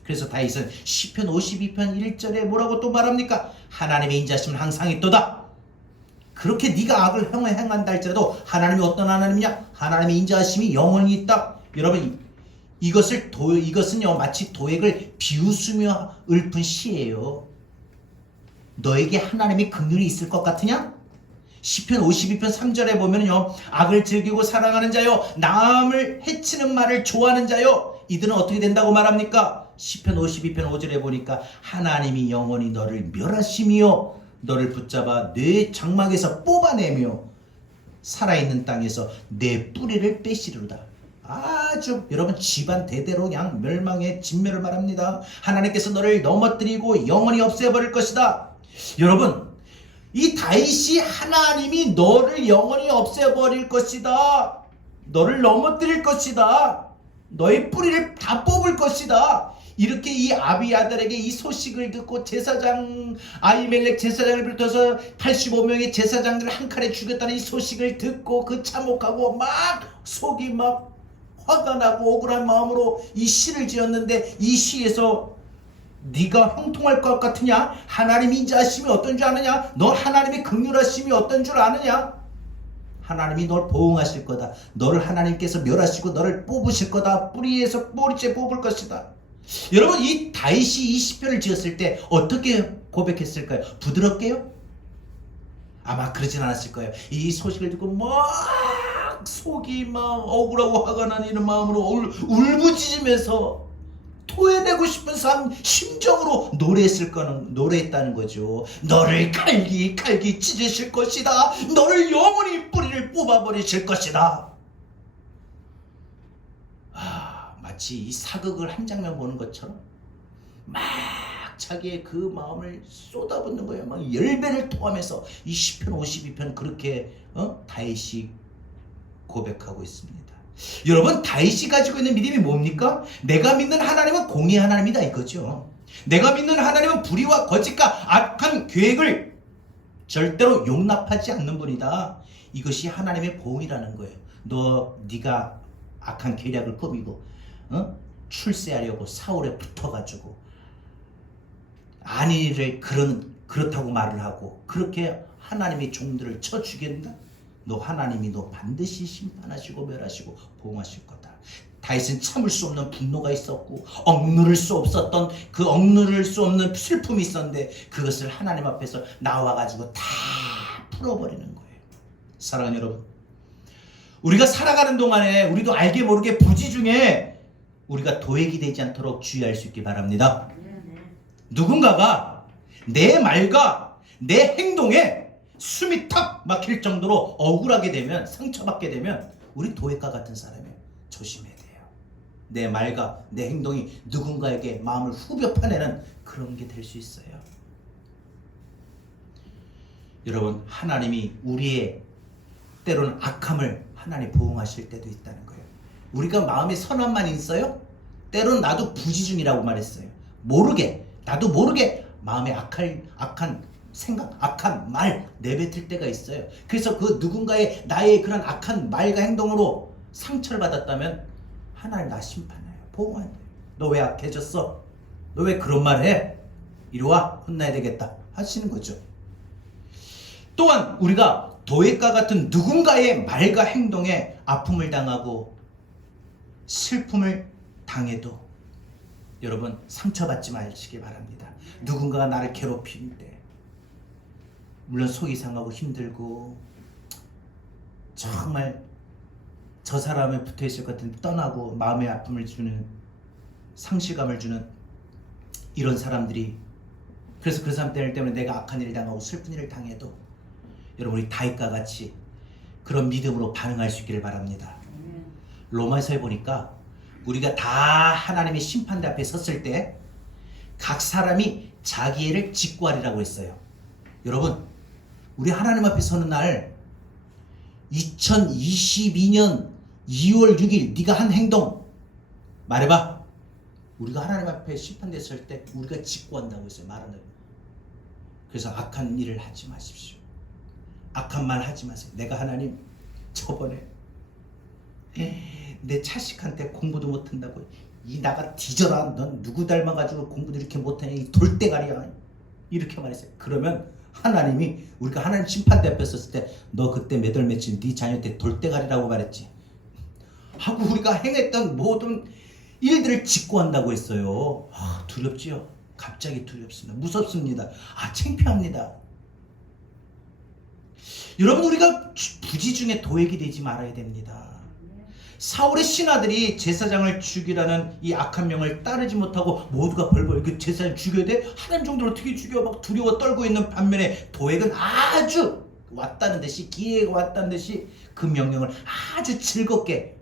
그래서 다윗은 시편 52편 1절에 뭐라고 또 말합니까? 하나님의 인자심은 항상 있도다. 그렇게 네가 악을 행한다 할지라도 하나님이 어떤 하나님이냐? 하나님의 인자심이 영원히 있다. 여러분, 이것은요 마치 도액을 비웃으며 읊은 시예요. 너에게 하나님의 긍휼이 있을 것 같으냐? 시편 52편 3절에 보면요, 악을 즐기고 사랑하는 자요, 남을 해치는 말을 좋아하는 자요, 이들은 어떻게 된다고 말합니까? 시편 52편 5절에 보니까 하나님이 영원히 너를 멸하시며 너를 붙잡아 내 장막에서 뽑아내며 살아있는 땅에서 내 뿌리를 빼시리로다. 아주 여러분, 집안 대대로 그냥 멸망의 진멸을 말합니다. 하나님께서 너를 넘어뜨리고 영원히 없애버릴 것이다. 여러분, 이 다윗이 하나님이 너를 영원히 없애버릴 것이다, 너를 넘어뜨릴 것이다, 너의 뿌리를 다 뽑을 것이다, 이렇게 이 아비아달에게 이 소식을 듣고 제사장 아히멜렉 제사장을 비롯해서 85명의 제사장들을 한 칼에 죽였다는 이 소식을 듣고 그 참혹하고 막 속이 막 화가 나고 억울한 마음으로 이 시를 지었는데, 이 시에서 네가 형통할 것 같으냐? 하나님의 인자하심이 어떤 줄 아느냐? 너 하나님의 긍휼하심이 어떤 줄 아느냐? 하나님이 널 보응하실 거다. 너를 하나님께서 멸하시고 너를 뽑으실 거다. 뿌리에서 뿌리째 뽑을 것이다. 여러분, 이 다윗이 이 시편을 지었을 때 어떻게 고백했을까요? 부드럽게요? 아마 그러진 않았을 거예요. 이 소식을 듣고 막 속이 막 억울하고 화가 나는 이런 마음으로 울부짖으면서 토해내고 싶은 심정으로 노래했다는 거죠. 너를 칼기 찢으실 것이다. 너를 영원히 뿌리를 뽑아버리실 것이다. 마치 이 사극을 한 장면 보는 것처럼 막 자기의 그 마음을 쏟아붓는 거예요. 막 열배를 토하면서 이 시편 52편 그렇게 다윗이 고백하고 있습니다. 여러분, 다윗이 가지고 있는 믿음이 뭡니까? 내가 믿는 하나님은 공의 하나님이다 이거죠. 내가 믿는 하나님은 불의와 거짓과 악한 계획을 절대로 용납하지 않는 분이다. 이것이 하나님의 보응이라는 거예요. 네가 악한 계략을 꾸미고 출세하려고 사울에 붙어가지고 아니를 그렇다고 말을 하고 그렇게 하나님의 종들을 쳐 죽인다. 하나님이 너 반드시 심판하시고 멸하시고 보응하실 거다. 다윗은 참을 수 없는 분노가 있었고 억누를 수 없는 슬픔이 있었는데 그것을 하나님 앞에서 나와가지고 다 풀어버리는 거예요. 사랑하는 여러분, 우리가 살아가는 동안에 우리도 알게 모르게 부지 중에 우리가 도액이 되지 않도록 주의할 수 있기 바랍니다. 누군가가 내 말과 내 행동에 숨이 탁 막힐 정도로 억울하게 되면, 상처받게 되면 우리 도액과 같은 사람이에요. 조심해야 돼요. 내 말과 내 행동이 누군가에게 마음을 후벼 파내는 그런 게 될 수 있어요. 여러분, 하나님이 우리의 때로는 악함을 하나님 보응하실 때도 있다는 거예요. 우리가 마음에 선함만 있어요? 때로는 나도 부지중이라고 말했어요. 나도 모르게 마음에 악한 생각, 악한 말 내뱉을 때가 있어요. 그래서 그 누군가의 나의 그런 악한 말과 행동으로 상처를 받았다면 하나님 나 심판해요. 보호해요. 너 왜 악해졌어? 너 왜 그런 말 해? 이리 와, 혼나야 되겠다 하시는 거죠. 또한 우리가 도액과 같은 누군가의 말과 행동에 아픔을 당하고 슬픔을 당해도 여러분 상처받지 마시길 바랍니다. 누군가가 나를 괴롭힐 때 물론 속이 상하고 힘들고 정말 저 사람에 붙어있을 것 같은 떠나고 마음의 아픔을 주는 상실감을 주는 이런 사람들이, 그래서 그 사람 때문에 내가 악한 일을 당하고 슬픈 일을 당해도 여러분 우리 다윗과 같이 그런 믿음으로 반응할 수 있기를 바랍니다. 로마서에 보니까 우리가 다 하나님의 심판대 앞에 섰을 때 각 사람이 자기 일을 직고하리라고 했어요. 여러분 우리 하나님 앞에 서는 날 2022년 2월 6일 네가 한 행동 말해봐. 우리가 하나님 앞에 심판됐을 때 우리가 직고한다고 했어요. 말하는. 그래서 악한 일을 하지 마십시오. 악한 말 하지 마세요. 내가 하나님 저번에 내 자식한테 공부도 못한다고 이 나가 뒤져라. 넌 누구 닮아가지고 공부도 이렇게 못하냐 이 돌대가리야. 이렇게 말했어요. 그러면 하나님이 우리가 하나님 심판대 앞에 섰을 때 너 그때 몇 월 며칠 네 자녀한테 돌대가리라고 말했지 하고 우리가 행했던 모든 일들을 직고한다고 했어요. 두렵지요. 갑자기 두렵습니다. 무섭습니다. 창피합니다. 여러분 우리가 부지 중에 도액이 되지 말아야 됩니다. 사울의 신하들이 제사장을 죽이라는 이 악한 명을 따르지 못하고 모두가 벌벌 그 제사장을 죽여야 돼? 하나님 정도로 어떻게 죽여? 막 두려워 떨고 있는 반면에 도액은 아주 왔다는 듯이 기회가 왔다는 듯이 그 명령을 아주 즐겁게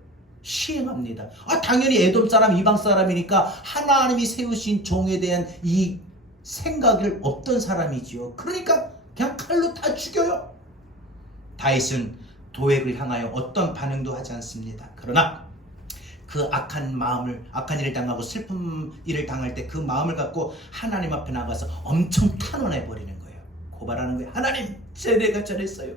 시행합니다. 당연히 에돔 사람 이방 사람이니까 하나님이 세우신 종에 대한 이 생각을 없던 사람이지요. 그러니까 그냥 칼로 다 죽여요. 다윗은 도액을 향하여 어떤 반응도 하지 않습니다. 그러나 그 악한 마음을, 악한 일을 당하고 슬픈 일을 당할 때 그 마음을 갖고 하나님 앞에 나가서 엄청 탄원해 버리는 거예요. 고발하는 거예요. 하나님, 내가 저랬어요.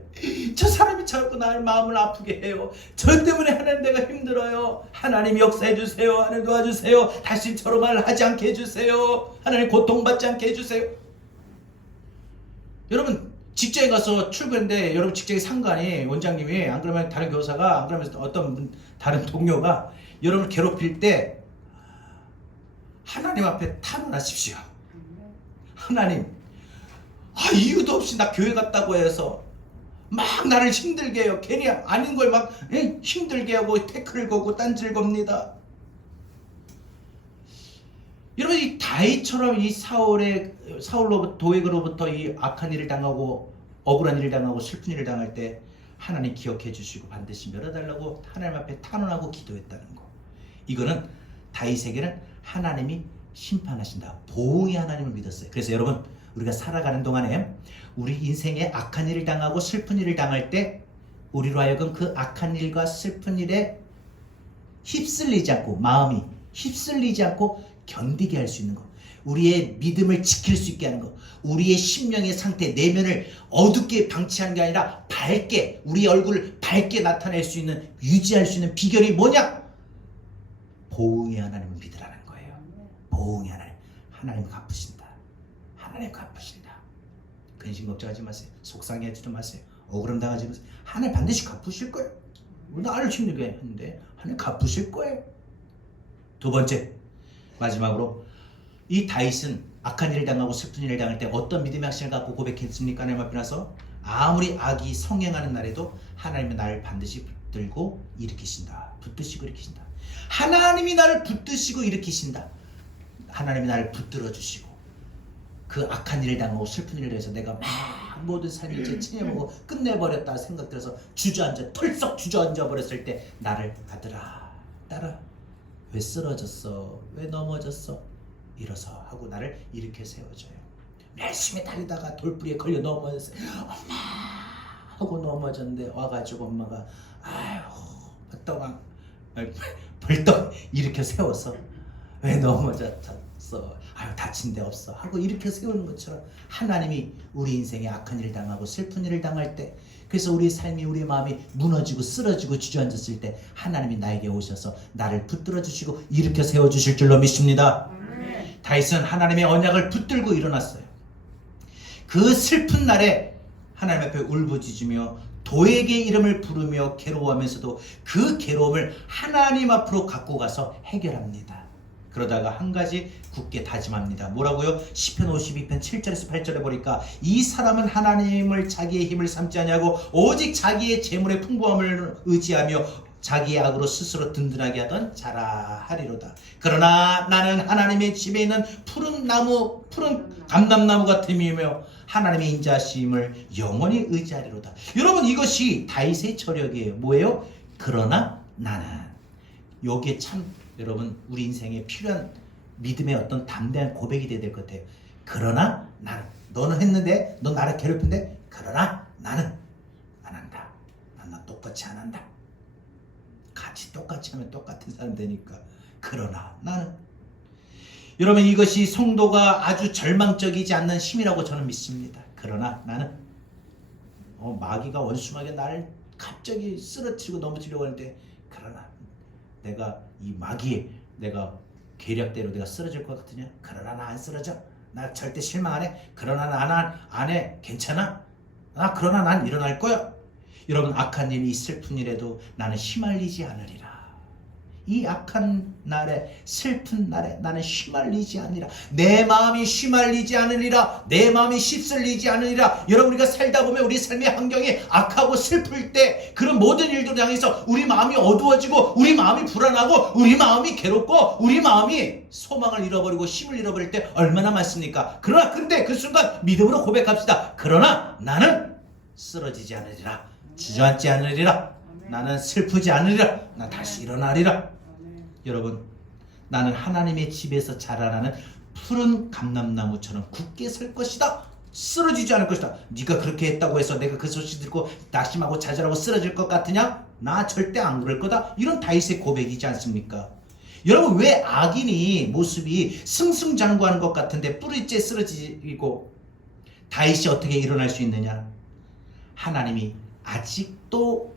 저 사람이 자꾸 나의 마음을 아프게 해요. 저 때문에 하나님 내가 힘들어요. 하나님 역사해 주세요. 하나님 도와주세요. 다시 저런 말을 하지 않게 해주세요. 하나님 고통받지 않게 해주세요. 여러분 직장에 가서 출근했는데 여러분 직장의 상관이 원장님이 안 그러면 다른 교사가 안 그러면 어떤 다른 동료가 여러분을 괴롭힐 때 하나님 앞에 탄원하십시오. 하나님 이유도 없이 나 교회 갔다고 해서 막 나를 힘들게 해요. 괜히 아닌 걸 막 힘들게 하고 태클을 거고 딴지를 겁니다. 여러분 이 다윗처럼 이 사울로부터 도액으로부터 이 악한 일을 당하고 억울한 일을 당하고 슬픈 일을 당할 때 하나님 기억해 주시고 반드시 멸하달라고 하나님 앞에 탄원하고 기도했다는 거. 이거는 다윗에게는 하나님이 심판하신다. 보응의 하나님을 믿었어요. 그래서 여러분 우리가 살아가는 동안에 우리 인생에 악한 일을 당하고 슬픈 일을 당할 때 우리로 하여금 그 악한 일과 슬픈 일에 휩쓸리지 않고 마음이 휩쓸리지 않고 견디게 할 수 있는 것, 우리의 믿음을 지킬 수 있게 하는 것, 우리의 심령의 상태, 내면을 어둡게 방치하는 게 아니라 밝게 우리 얼굴을 밝게 나타낼 수 있는, 유지할 수 있는 비결이 뭐냐? 보응의 하나님을 믿으라는 거예요. 보응의 하나님. 하나님 갚으신다. 하나님 갚으신다. 근심 걱정하지 마세요. 속상해하지도 마세요. 억울함 당하지 마세요. 하나님 반드시 갚으실 거예요. 나를 힘들게 했는데 하나님 갚으실 거예요. 두 번째, 마지막으로 이 다윗은 악한 일을 당하고 슬픈 일을 당할 때 어떤 믿음의 확신을 갖고 고백했습니까? 하나님 앞에 나서 아무리 악이 성행하는 날에도 하나님은 나를 반드시 붙들고 일으키신다. 붙드시고 일으키신다. 하나님이 나를 붙드시고 일으키신다. 하나님이 나를 붙들어 주시고 그 악한 일을 당하고 슬픈 일을 해서 내가 막 모든 삶을 이제 치내보고 끝내버렸다 생각들어서 주저앉아 털썩 주저앉아 버렸을 때 나를 아들아 딸아 왜 쓰러졌어? 왜 넘어졌어? 일어서 하고 나를 일으켜 세워줘요. 열심히 달리다가 돌부리에 걸려 넘어졌어요. 엄마 하고 넘어졌는데 와가지고 엄마가 아유 벌떡 일으켜 세워서 왜 넘어졌어? 아유 다친 데 없어 하고 일으켜 세우는 것처럼 하나님이 우리 인생에 악한 일을 당하고 슬픈 일을 당할 때 그래서 우리 삶이 우리 마음이 무너지고 쓰러지고 주저앉았을 때 하나님이 나에게 오셔서 나를 붙들어 주시고 일으켜 세워 주실 줄로 믿습니다. 다윗은 하나님의 언약을 붙들고 일어났어요. 그 슬픈 날에 하나님 앞에 울부짖으며 도에게 이름을 부르며 괴로워하면서도 그 괴로움을 하나님 앞으로 갖고 가서 해결합니다. 그러다가 한 가지 굳게 다짐합니다. 뭐라고요? 시편 52편 7절에서 8절에 보니까 이 사람은 하나님을 자기의 힘을 삼지 아니하고 오직 자기의 재물의 풍부함을 의지하며 자기의 악으로 스스로 든든하게 하던 자라 하리로다. 그러나 나는 하나님의 집에 있는 푸른 감람나무 같음이며 하나님의 인자하심을 영원히 의지하리로다. 여러분, 이것이 다윗의 저력이에요. 뭐예요? 그러나 나는. 여기에 참 여러분 우리 인생에 필요한 믿음의 어떤 담대한 고백이 돼야 될 것 같아요. 그러나 나는. 너는 했는데, 너 나를 괴롭힌데, 그러나 나는 안 한다. 난 똑같이 안 한다. 같이 똑같이 하면 똑같은 사람 되니까. 그러나 나는. 여러분, 이것이 성도가 아주 절망적이지 않는 힘이라고 저는 믿습니다. 그러나 나는. 마귀가 원수마귀가 나를 갑자기 쓰러뜨리고 넘어지려고 하는데, 그러나 내가 이 마귀에 내가 계략대로 내가 쓰러질 것 같으냐? 그러나 나 안 쓰러져. 나 절대 실망 안 해. 그러나 나는 안 해. 괜찮아. 그러나 난 일어날 거야. 여러분, 악한 일이 슬픈 일에도 나는 휘말리지 않으리라. 이 악한 날에, 슬픈 날에 나는 휘말리지 않으리라. 내 마음이 휘말리지 않으리라. 내 마음이 휩쓸리지 않으리라. 여러분, 우리가 살다 보면 우리 삶의 환경이 악하고 슬플 때 그런 모든 일들을 향해서 우리 마음이 어두워지고 우리 마음이 불안하고 우리 마음이 괴롭고 우리 마음이 소망을 잃어버리고 힘을 잃어버릴 때 얼마나 많습니까? 그러나 근데 그 순간 믿음으로 고백합시다. 그러나 나는 쓰러지지 않으리라. 주저앉지 않으리라. 나는 슬프지 않으리라. 나 다시 일어나리라. 여러분, 나는 하나님의 집에서 자라나는 푸른 감람나무처럼 굳게 설 것이다. 쓰러지지 않을 것이다. 네가 그렇게 했다고 해서 내가 그 소식 듣고 낙심하고 좌절하고 쓰러질 것 같으냐? 나 절대 안 그럴 거다. 이런 다윗의 고백이지 않습니까? 여러분, 왜 악인이 모습이 승승장구하는 것 같은데 뿌리째 쓰러지고 다윗이 어떻게 일어날 수 있느냐? 하나님이 아직도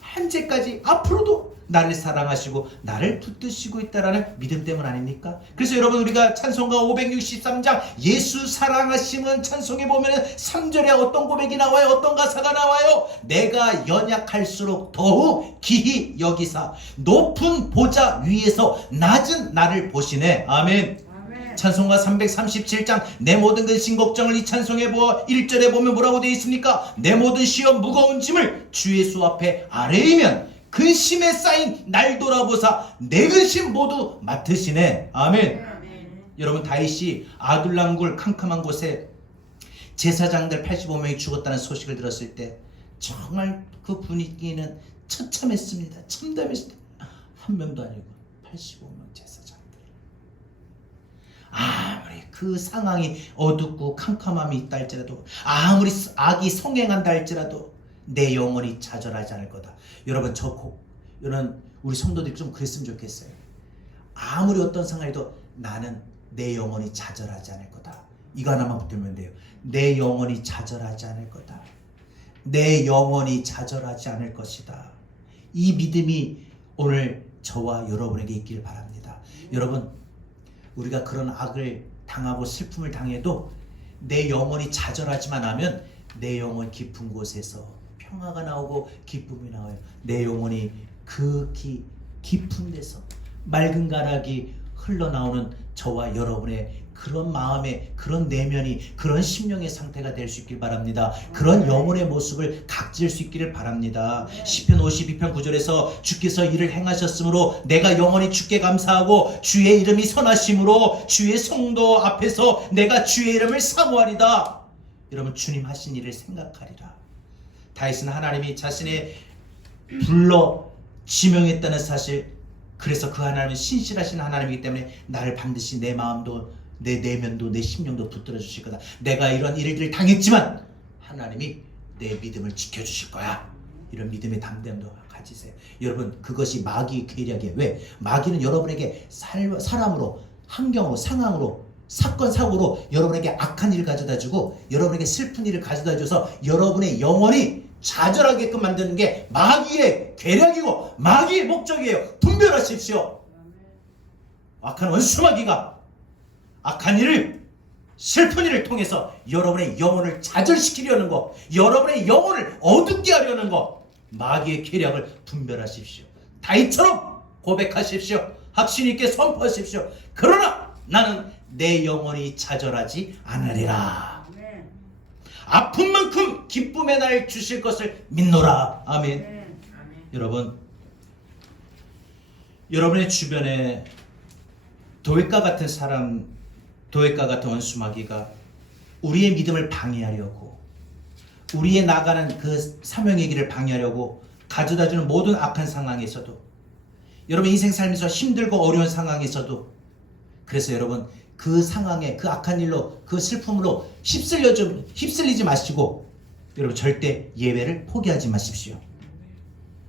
현재까지 앞으로도 나를 사랑하시고 나를 붙드시고 있다라는 믿음 때문 아닙니까? 그래서 여러분, 우리가 찬송가 563장 예수 사랑하심은 찬송에 보면 3절에 어떤 고백이 나와요? 어떤 가사가 나와요? 내가 연약할수록 더욱 기히 여기사 높은 보좌 위에서 낮은 나를 보시네. 아멘. 찬송가 337장 내 모든 근심 걱정을 이 찬송에 보아 1절에 보면 뭐라고 되어 있습니까? 내 모든 시험 무거운 짐을 주 예수 앞에 아뢰이면 근심에 쌓인 날 돌아보사 내 근심 모두 맡으시네. 아멘. 여러분, 다윗이 아둘람굴 캄캄한 곳에 제사장들 85명이 죽었다는 소식을 들었을 때 정말 그 분위기는 처참했습니다. 참담했습니다. 한 명도 아니고 85명 제사장들. 아무리 그 상황이 어둡고 캄캄함이 있다 할지라도, 아무리 악이 성행한다 할지라도 내 영혼이 좌절하지 않을 거다. 여러분, 이런 우리 성도들이 좀 그랬으면 좋겠어요. 아무리 어떤 상황이도 나는 내 영혼이 좌절하지 않을 거다. 이거 하나만 붙들면 돼요. 내 영혼이 좌절하지 않을 거다. 내 영혼이 좌절하지 않을 것이다. 이 믿음이 오늘 저와 여러분에게 있기를 바랍니다. 여러분, 우리가 그런 악을 당하고 슬픔을 당해도 내 영혼이 좌절하지만 하면 내 영혼 깊은 곳에서 평화가 나오고 기쁨이 나와요. 내 영혼이 그 깊은 데서 맑은 가락이 흘러나오는 저와 여러분의 그런 마음의 그런 내면이 그런 심령의 상태가 될 수 있길 바랍니다. 그런 영혼의 모습을 각질 수 있기를 바랍니다. 시편 52편 9절에서 주께서 이를 행하셨으므로 내가 영원히 주께 감사하고 주의 이름이 선하심으로 주의 성도 앞에서 내가 주의 이름을 사모하리다. 여러분, 주님 하신 일을 생각하리라. 다윗은 하나님이 자신의 불러 지명했다는 사실, 그래서 그 하나님은 신실하신 하나님이기 때문에 나를 반드시 내 마음도 내 내면도 내 심령도 붙들어 주실 거다. 내가 이런 일들을 당했지만 하나님이 내 믿음을 지켜주실 거야. 이런 믿음의 담대함도 가지세요. 여러분, 그것이 마귀의 계략이에요. 왜? 마귀는 여러분에게 사람으로, 환경으로, 상황으로 사건 사고로 여러분에게 악한 일을 가져다주고 여러분에게 슬픈 일을 가져다줘서 여러분의 영혼이 좌절하게끔 만드는 게 마귀의 계략이고 마귀의 목적이에요. 분별하십시오. 악한 원수마귀가 악한 일을, 슬픈 일을 통해서 여러분의 영혼을 좌절시키려는 것, 여러분의 영혼을 어둡게 하려는 것, 마귀의 계략을 분별하십시오. 다윗처럼 고백하십시오. 확신 있게 선포하십시오. 그러나 나는 내 영혼이 좌절하지 않으리라. 아픈 만큼 기쁨의 날 주실 것을 믿노라. 아멘. 여러분, 여러분의 주변에 도액과 같은 사람, 도액과 같은 원수마귀가 우리의 믿음을 방해하려고, 우리의 나가는 그 사명의 길을 방해하려고 가져다주는 모든 악한 상황에서도, 여러분 인생 살면서 힘들고 어려운 상황에서도, 그래서 여러분 그 상황에, 그 악한 일로, 그 슬픔으로 휩쓸리지 마시고 여러분 절대 예배를 포기하지 마십시오.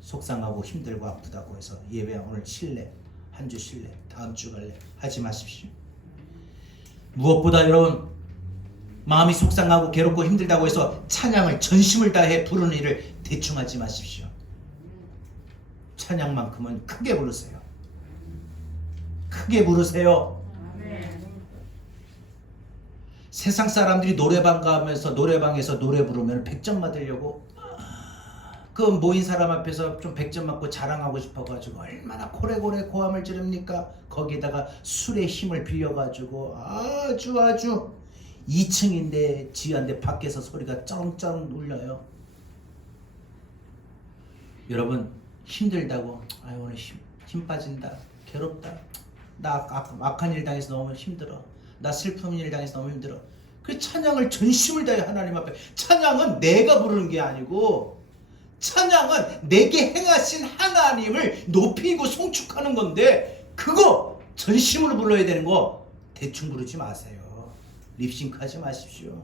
속상하고 힘들고 아프다고 해서 예배 오늘 쉴래, 한 주 쉴래, 다음 주 갈래 하지 마십시오. 무엇보다 여러분 마음이 속상하고 괴롭고 힘들다고 해서 찬양을 전심을 다해 부르는 일을 대충 하지 마십시오. 찬양만큼은 크게 부르세요. 크게 부르세요. 세상 사람들이 노래방 가면서 노래방에서 노래 부르면 100점 맞으려고 그 모인 사람 앞에서 좀 100점 맞고 자랑하고 싶어가지고 얼마나 고래고래 고함을 지릅니까? 거기다가 술의 힘을 빌려가지고 아주 2층인데 지한데 밖에서 소리가 쩌렁쩌렁 울려요. 여러분 힘들다고 아유 오늘 힘 빠진다, 괴롭다, 나 악한 일 당해서 너무 힘들어, 나 슬픈 일 당해서 너무 힘들어. 그 찬양을 전심을 다해 하나님 앞에, 찬양은 내가 부르는 게 아니고 찬양은 내게 행하신 하나님을 높이고 송축하는 건데 그거 전심으로 불러야 되는 거 대충 부르지 마세요. 립싱크하지 마십시오.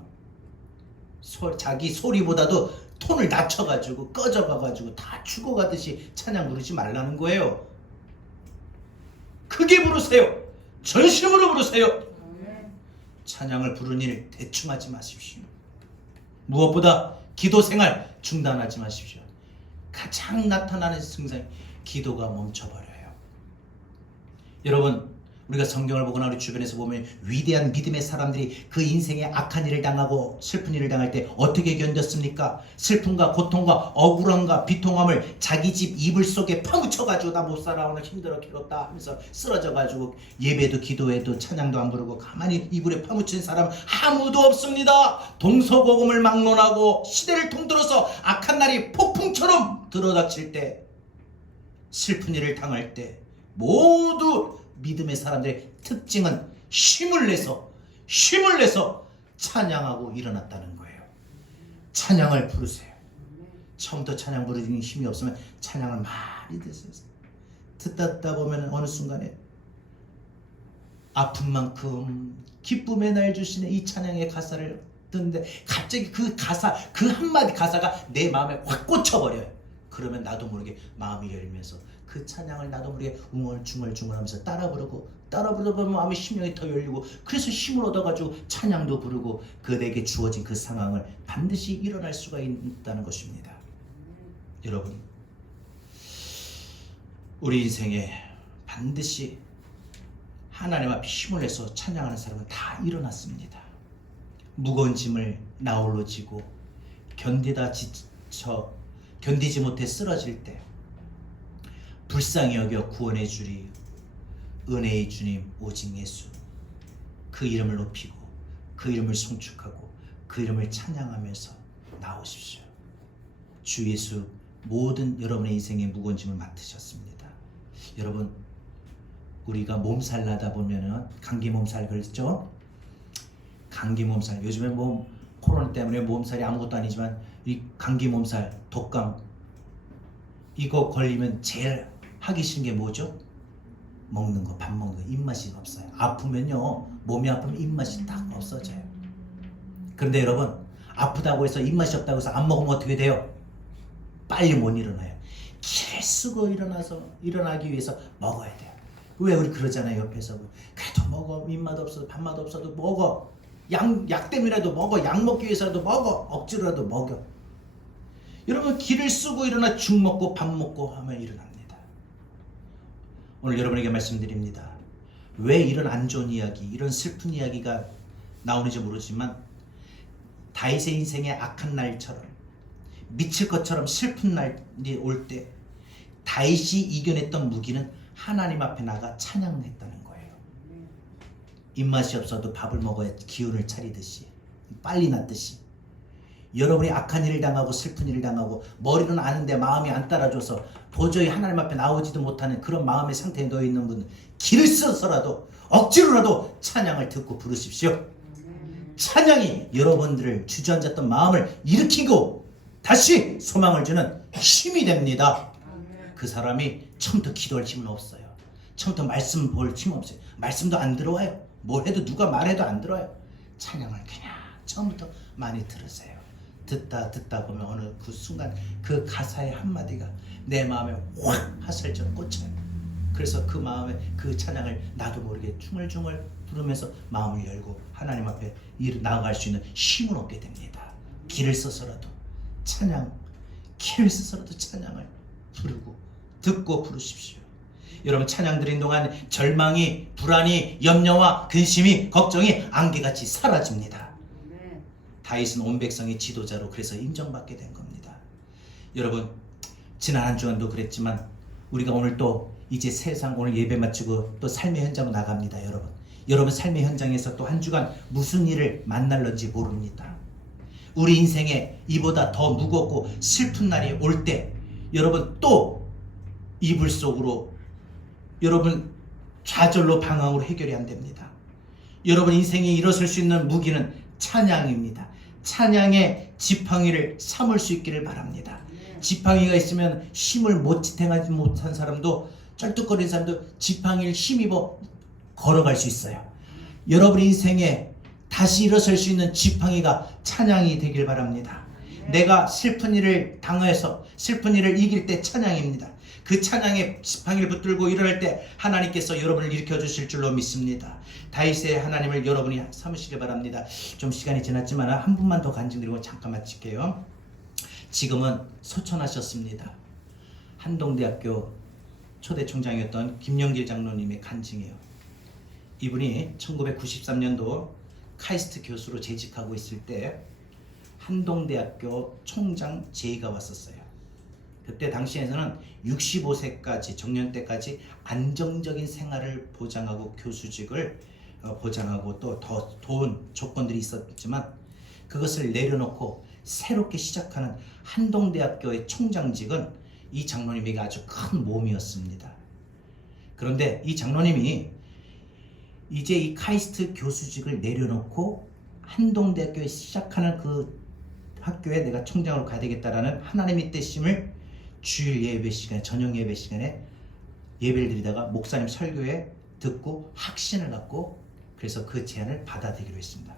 자기 소리보다도 톤을 낮춰가지고 꺼져가가지고 다 죽어가듯이 찬양 부르지 말라는 거예요. 크게 부르세요. 전심으로 부르세요. 찬양을 부르는 일 대충 하지 마십시오. 무엇보다 기도 생활 중단하지 마십시오. 가장 나타나는 증상이 기도가 멈춰버려요. 여러분 우리가 성경을 보거나 우리 주변에서 보면 위대한 믿음의 사람들이 그 인생에 악한 일을 당하고 슬픈 일을 당할 때 어떻게 견뎠습니까? 슬픔과 고통과 억울함과 비통함을 자기 집 이불 속에 파묻혀가지고 나 못 살아 오늘 힘들어 괴롭다 하면서 쓰러져가지고 예배도 기도해도 찬양도 안 부르고 가만히 이불에 파묻힌 사람 아무도 없습니다. 동서고금을 막론하고 시대를 통틀어서 악한 날이 폭풍처럼 들어닥칠 때, 슬픈 일을 당할 때 모두 믿음의 사람들의 특징은 힘을 내서 찬양하고 일어났다는 거예요. 찬양을 부르세요. 처음부터 찬양 부르는 힘이 없으면 찬양을 많이 듣다 보면 어느 순간에 아픈 만큼 기쁨의 날 주시는 이 찬양의 가사를 듣는데 갑자기 그 가사, 그 한마디 가사가 내 마음에 확 꽂혀버려요. 그러면 나도 모르게 마음이 열면서 그 찬양을 나도 모르게 웅얼중얼하면서 따라 부르면 마음의 심령이 더 열리고, 그래서 힘을 얻어가지고 찬양도 부르고 그에게 주어진 그 상황을 반드시 일어날 수가 있다는 것입니다. 여러분 우리 인생에 반드시 하나님 앞에 힘을 내서 찬양하는 사람은 다 일어났습니다. 무거운 짐을 나홀로 지고 견디다 지쳐 견디지 못해 쓰러질 때 불쌍히 여겨 구원해 주리 은혜의 주님 오직 예수, 그 이름을 높이고 그 이름을 송축하고 그 이름을 찬양하면서 나오십시오. 주 예수 모든 여러분의 인생의 무거운 짐을 맡으셨습니다. 여러분 우리가 몸살 나다 보면은 감기 몸살 그랬죠? 감기 몸살, 요즘에 뭐 코로나 때문에 몸살이 아무것도 아니지만 이 감기 몸살, 독감 이거 걸리면 제일 하기 싫은 게 뭐죠? 먹는 거, 밥 먹는 거, 입맛이 없어요. 아프면요, 몸이 아프면 입맛이 딱 없어져요. 그런데 여러분 아프다고 해서 입맛이 없다고 해서 안 먹으면 어떻게 돼요? 빨리 못 일어나요. 기를 쓰고 일어나기 위해서 먹어야 돼요. 왜 우리 그러잖아요. 옆에서 그래도 먹어. 입맛 없어도 밥맛 없어도 먹어. 약 때문이라도 먹어. 약 먹기 위해서라도 먹어. 억지로라도 먹여. 여러분 기를 쓰고 일어나 죽 먹고 밥 먹고 하면 일어납니다. 오늘 여러분에게 말씀드립니다. 왜 이런 안 좋은 이야기, 이런 슬픈 이야기가 나오는지 모르지만 다윗의 인생의 악한 날처럼 미칠 것처럼 슬픈 날이 올 때 다윗이 이겨냈던 무기는 하나님 앞에 나가 찬양했다는 거예요. 입맛이 없어도 밥을 먹어야 기운을 차리듯이 빨리 낫듯이 여러분이 악한 일을 당하고 슬픈 일을 당하고 머리는 아는데 마음이 안 따라줘서 도저히 하나님 앞에 나오지도 못하는 그런 마음의 상태에 놓여 있는 분은 길을 써서라도 억지로라도 찬양을 듣고 부르십시오. 찬양이 여러분들을 주저앉았던 마음을 일으키고 다시 소망을 주는 힘이 됩니다. 그 사람이 처음부터 기도할 힘은 없어요. 처음부터 말씀 볼 힘 없어요. 말씀도 안 들어와요. 뭘 해도 누가 말해도 안 들어와요. 찬양을 그냥 처음부터 많이 들으세요. 듣다 보면 어느 그 순간 그 가사의 한마디가 내 마음에 확 화살처럼 꽂혀요. 그래서 그 마음에 그 찬양을 나도 모르게 중얼중얼 부르면서 마음을 열고 하나님 앞에 나아갈 수 있는 힘을 얻게 됩니다. 길을 써서라도 찬양, 길을 써서라도 찬양을 부르고 듣고 부르십시오. 여러분 찬양 드린 동안 절망이, 불안이, 염려와 근심이, 걱정이 안개같이 사라집니다. 다윗은 온 백성의 지도자로 그래서 인정받게 된 겁니다. 여러분 지난 한 주간도 그랬지만 우리가 오늘 또 이제 세상 오늘 예배 마치고 또 삶의 현장으로 나갑니다. 여러분 삶의 현장에서 또 한 주간 무슨 일을 만날런지 모릅니다. 우리 인생에 이보다 더 무겁고 슬픈 날이 올 때 여러분 또 이불 속으로 여러분 좌절로 방황으로 해결이 안 됩니다. 여러분 인생에 일어설 수 있는 무기는 찬양입니다. 찬양의 지팡이를 삼을 수 있기를 바랍니다. 지팡이가 있으면 힘을 못 지탱하지 못한 사람도 쩔뚝거리는 사람도 지팡이를 힘입어 걸어갈 수 있어요. 여러분 인생에 다시 일어설 수 있는 지팡이가 찬양이 되길 바랍니다. 내가 슬픈 일을 당해서 슬픈 일을 이길 때 찬양입니다. 그 찬양에 지팡이를 붙들고 일어날 때 하나님께서 여러분을 일으켜 주실 줄로 믿습니다. 다윗의 하나님을 여러분이 삼으시길 바랍니다. 좀 시간이 지났지만 한 분만 더 간증드리고 잠깐 마칠게요. 지금은 소천하셨습니다. 한동대학교 초대 총장이었던 김영길 장로님의 간증이에요. 이분이 1993년도 카이스트 교수로 재직하고 있을 때 한동대학교 총장 제의가 왔었어요. 그때 당시에서는 65세까지 정년 때까지 안정적인 생활을 보장하고 교수직을 보장하고 또 더 좋은 조건들이 있었지만 그것을 내려놓고 새롭게 시작하는 한동대학교의 총장직은 이 장로님에게 아주 큰 모험이었습니다. 그런데 이 장로님이 이제 이 카이스트 교수직을 내려놓고 한동대학교에 시작하는 그 학교에 내가 총장으로 가야 되겠다라는 하나님의 뜻임을 주일 예배 시간에 저녁 예배 시간에 예배를 드리다가 목사님 설교에 듣고 확신을 갖고 그래서 그 제안을 받아들이기로 했습니다.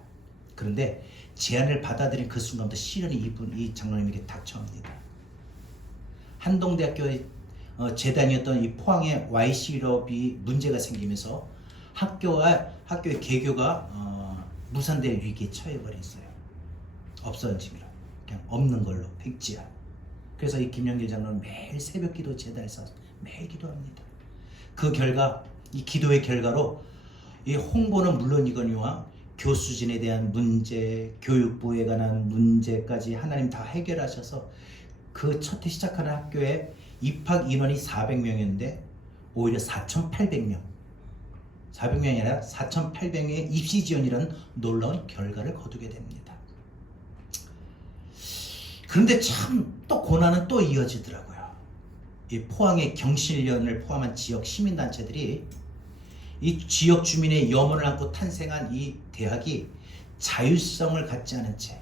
그런데 제안을 받아들인 그 순간부터 시련이 이 장로님에게 닥쳐옵니다. 한동대학교의 재단이었던 이 포항의 YC럽이 문제가 생기면서 학교의 개교가 무산될 위기에 처해버렸어요. 없어짐이라 그냥 없는 걸로 백지화. 그래서 이 김영길 장로는 매일 새벽 기도 재단에서 매일 기도합니다. 그 결과 이 기도의 결과로 이 홍보는 물론이거니와 교수진에 대한 문제, 교육부에 관한 문제까지 하나님 다 해결하셔서 그 첫 해 시작하는 학교에 입학 인원이 400명이었는데 오히려 4,800명 400명이 아니라 4,800명의 입시 지원이라는 놀라운 결과를 거두게 됩니다. 그런데 참 또 고난은 또 이어지더라고요. 이 포항의 경실련을 포함한 지역 시민단체들이 이 지역 주민의 염원을 안고 탄생한 이 대학이 자율성을 갖지 않은 채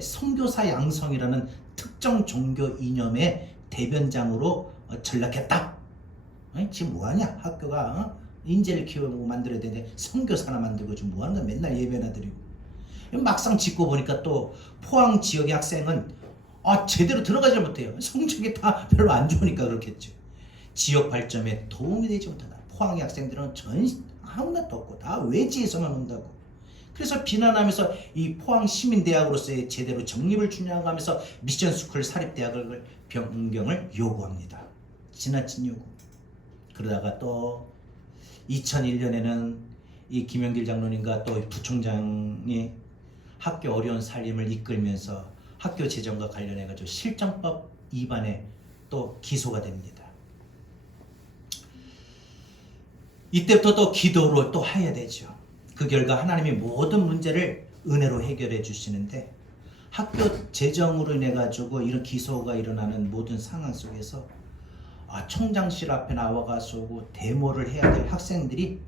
선교사 양성이라는 특정 종교 이념의 대변장으로 전락했다. 지금 뭐하냐 학교가 인재를 키우고 만들어야 되는데 선교사나 만들고 지금 뭐하는 거야. 맨날 예배나 드리고. 막상 짓고 보니까 또 포항 지역의 학생은 제대로 들어가지 못해요. 성적이 다 별로 안 좋으니까 그렇겠죠. 지역 발전에 도움이 되지 못한다. 포항의 학생들은 아무것도 없고 다 외지에서만 온다고. 그래서 비난하면서 이 포항 시민대학으로서의 제대로 정립을 주냐고 하면서 미션스쿨 사립대학을 변경을 요구합니다. 지나친 요구. 그러다가 또 2001년에는 이 김영길 장로님과 또 부총장이 학교 어려운 살림을 이끌면서 학교 재정과 관련해 가지고 실정법 위반에 또 기소가 됩니다. 이때부터 또 기도로 또 해야 되죠. 그 결과 하나님이 모든 문제를 은혜로 해결해 주시는데, 학교 재정으로 인해 가지고 이런 기소가 일어나는 모든 상황 속에서 총장실 앞에 나와가지고 데모를 해야 될 학생들이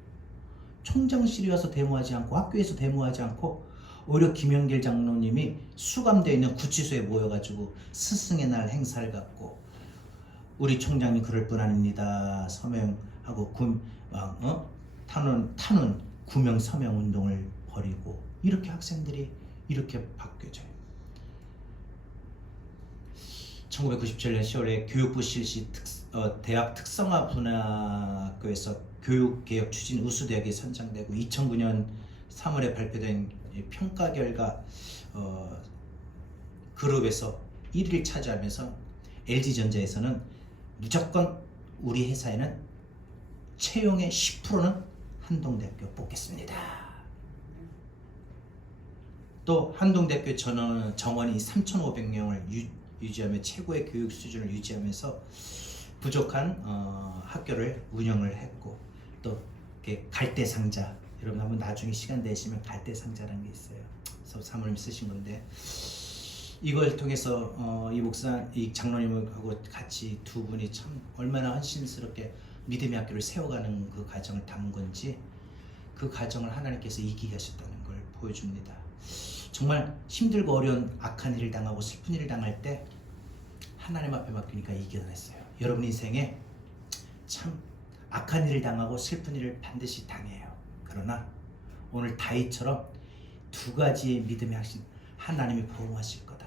총장실에 와서 데모하지 않고 학교에서 데모하지 않고 오히려 김영길 장로님이 수감되어 있는 구치소에 모여가지고 스승의 날 행사를 갖고 우리 총장님 그럴 뿐 아닙니다 서명하고 탄원 구명 서명 운동을 벌이고, 이렇게 학생들이 이렇게 바뀌어져요. 1997년 10월에 교육부 실시 대학 특성화 분야학교에서 교육개혁 추진 우수대학에 선정되고, 2009년 3월에 발표된 평가 결과 그룹에서 1위를 차지하면서 LG전자에서는 무조건 우리 회사에는 채용의 10%는 한동대학교 뽑겠습니다. 또 한동대학교 정원이 3,500명을 유지하며 최고의 교육 수준을 유지하면서 부족한 학교를 운영을 했고, 또 이렇게 갈대상자, 여러분 한번 나중에 시간 되시면 갈대상자라는 게 있어요. 그래서 사모님 쓰신 건데, 이걸 통해서 이 장로님하고 같이 두 분이 참 얼마나 헌신스럽게 믿음의 학교를 세워가는 그 과정을 담은 건지, 그 과정을 하나님께서 이기게 하셨다는 걸 보여줍니다. 정말 힘들고 어려운 악한 일을 당하고 슬픈 일을 당할 때 하나님 앞에 맡기니까 이겨냈어요. 여러분 인생에 참 악한 일을 당하고 슬픈 일을 반드시 당해요. 그러나 오늘 다윗처럼 두 가지의 믿음의 확신, 하나님이 보호하실 거다,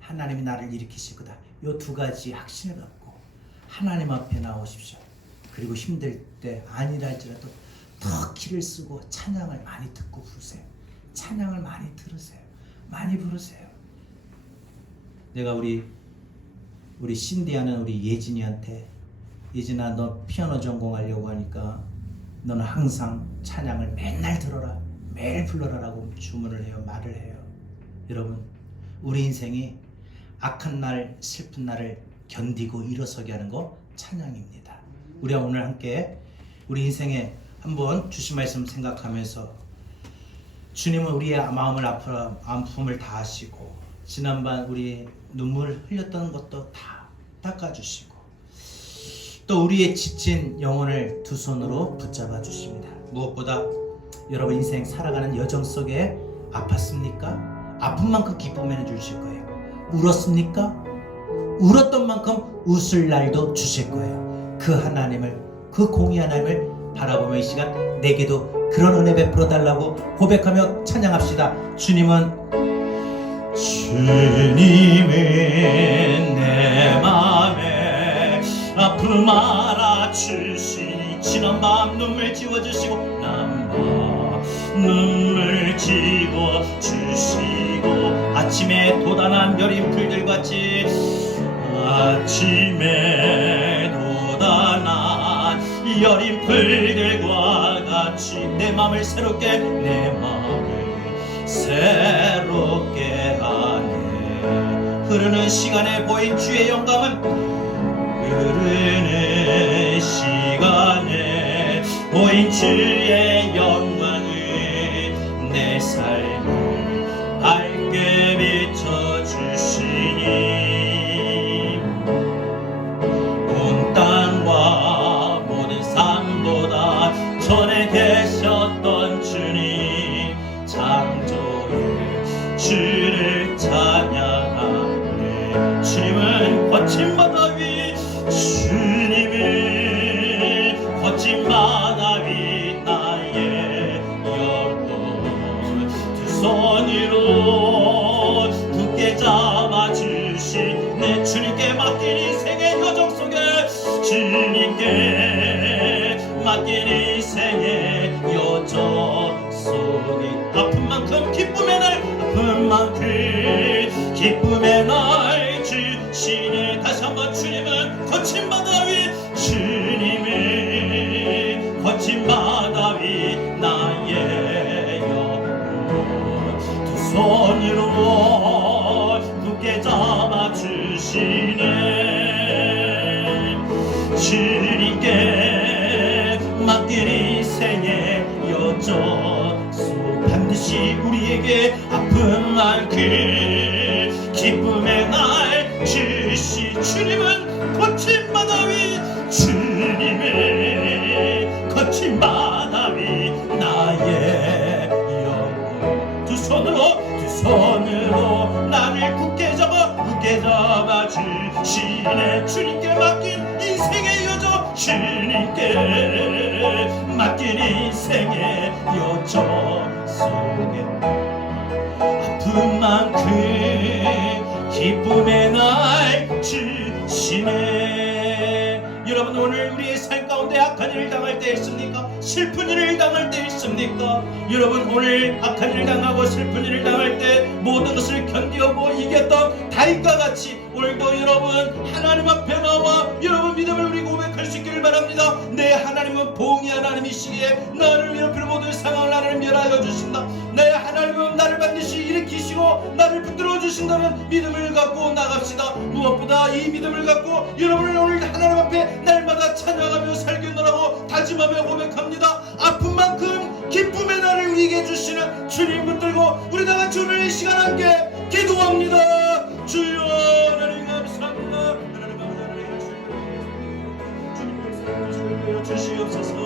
하나님이 나를 일으키실 거다, 이 두 가지 확신을 갖고 하나님 앞에 나오십시오. 그리고 힘들 때 아니라 할지라도 더 기를 쓰고 찬양을 많이 듣고 부르세요. 찬양을 많이 들으세요. 많이 부르세요. 내가 우리 신디하는 우리 예진이한테, 예진아 너 피아노 전공하려고 하니까 너는 항상 찬양을 맨날 들어라, 매일 불러라라고 주문을 해요. 말을 해요. 여러분, 우리 인생이 악한 날, 슬픈 날을 견디고 일어서게 하는 거 찬양입니다. 우리가 오늘 함께 우리 인생에 한번 주신 말씀 생각하면서, 주님은 우리의 마음을 아픔을 다 하시고 지난밤 우리 눈물 흘렸던 것도 다 닦아주시고, 또 우리의 지친 영혼을 두 손으로 붙잡아 주십니다. 무엇보다 여러분 인생 살아가는 여정 속에 아팠습니까? 아픈 만큼 기쁨을 주실 거예요. 울었습니까? 울었던 만큼 웃을 날도 주실 거예요. 그 하나님을, 그 공의 하나님을 바라보며 이 시간 내게도 그런 은혜 베풀어 달라고 고백하며 찬양합시다. 주님은 내 맘에 아픔 알아주시니, 지난 밤 눈물 지워주시고 남바 눈물 지워주시고, 아침에 돋아난 여린 풀들같이, 아침에 돋아난 여린 풀들과 같이 내 마음을 새롭게 하네. 흐르는 시간에 보인 주의 영광은, 흐르는 시간에 보인 주의 영광은 내 삶을 밝게 비춰주시니, 전에 계셨던 주님, 창조의 주를 찬양하네. 주님은 거친 바다 위, 주님은 거친 바다 위 나의 영혼 두 손으로 굳게 잡아주신 내 주님께 맡긴 인생의 여정 속에 주님께 맡긴 인생의 여정 속에 아픈 만큼 기쁨의 날 아픈 만큼 기쁨의 날 주시네. 다시 한번 주님은 거친 바다 위 주님은 거친 바다 위 나의 영혼 두 손으로 굳게 잡아주시네. 주님께 맡긴 인생의 여정 속 반드시 우리에게 아픈 만큼 기쁨의 날 주시. 주님은 거친 바다 위 주님의 거친 바다 위 나의 영혼 두 손으로 나를 굳게 잡아 주시네. 주님께 맡긴 인생의 여정 주님께 맡긴 인생의 여정 속에 아픈 만큼 기쁨의 날 주시네. 여러분 오늘 우리의 삶 가운데 악한 일을 당할 때 있습니까? 슬픈 일을 당할 때 있습니까? 여러분 오늘 악한 일을 당하고 슬픈 일을 당할 때 모든 것을 견디고 이겼던 다윗과 같이 오늘도 여러분 하나님 앞에 나와 여러분 믿음을 우리 고백할 수 있기를 바랍니다. 내 하나님은 보응의 하나님이시기에 나를 위협하는 모든 상황을 나를 멸하여 주신다. 내 하나님은 나를 반드시 일으키시고 나를 붙들어 주신다는 믿음을 갖고 나갑시다. 무엇보다 이 믿음을 갖고 여러분을 오늘 하나님 앞에 날마다 찬양하며 살겠노라고 다짐하며 고백합니다. 아픈 만큼 기쁨의 날을 우리에게 주시는 주님 붙들고 우리 다같이 오늘 이 시간 함께 기도합니다. 주여 하나님 감사합니다. 하나님 아버지 하나님 주님 역사를 주시옵소서.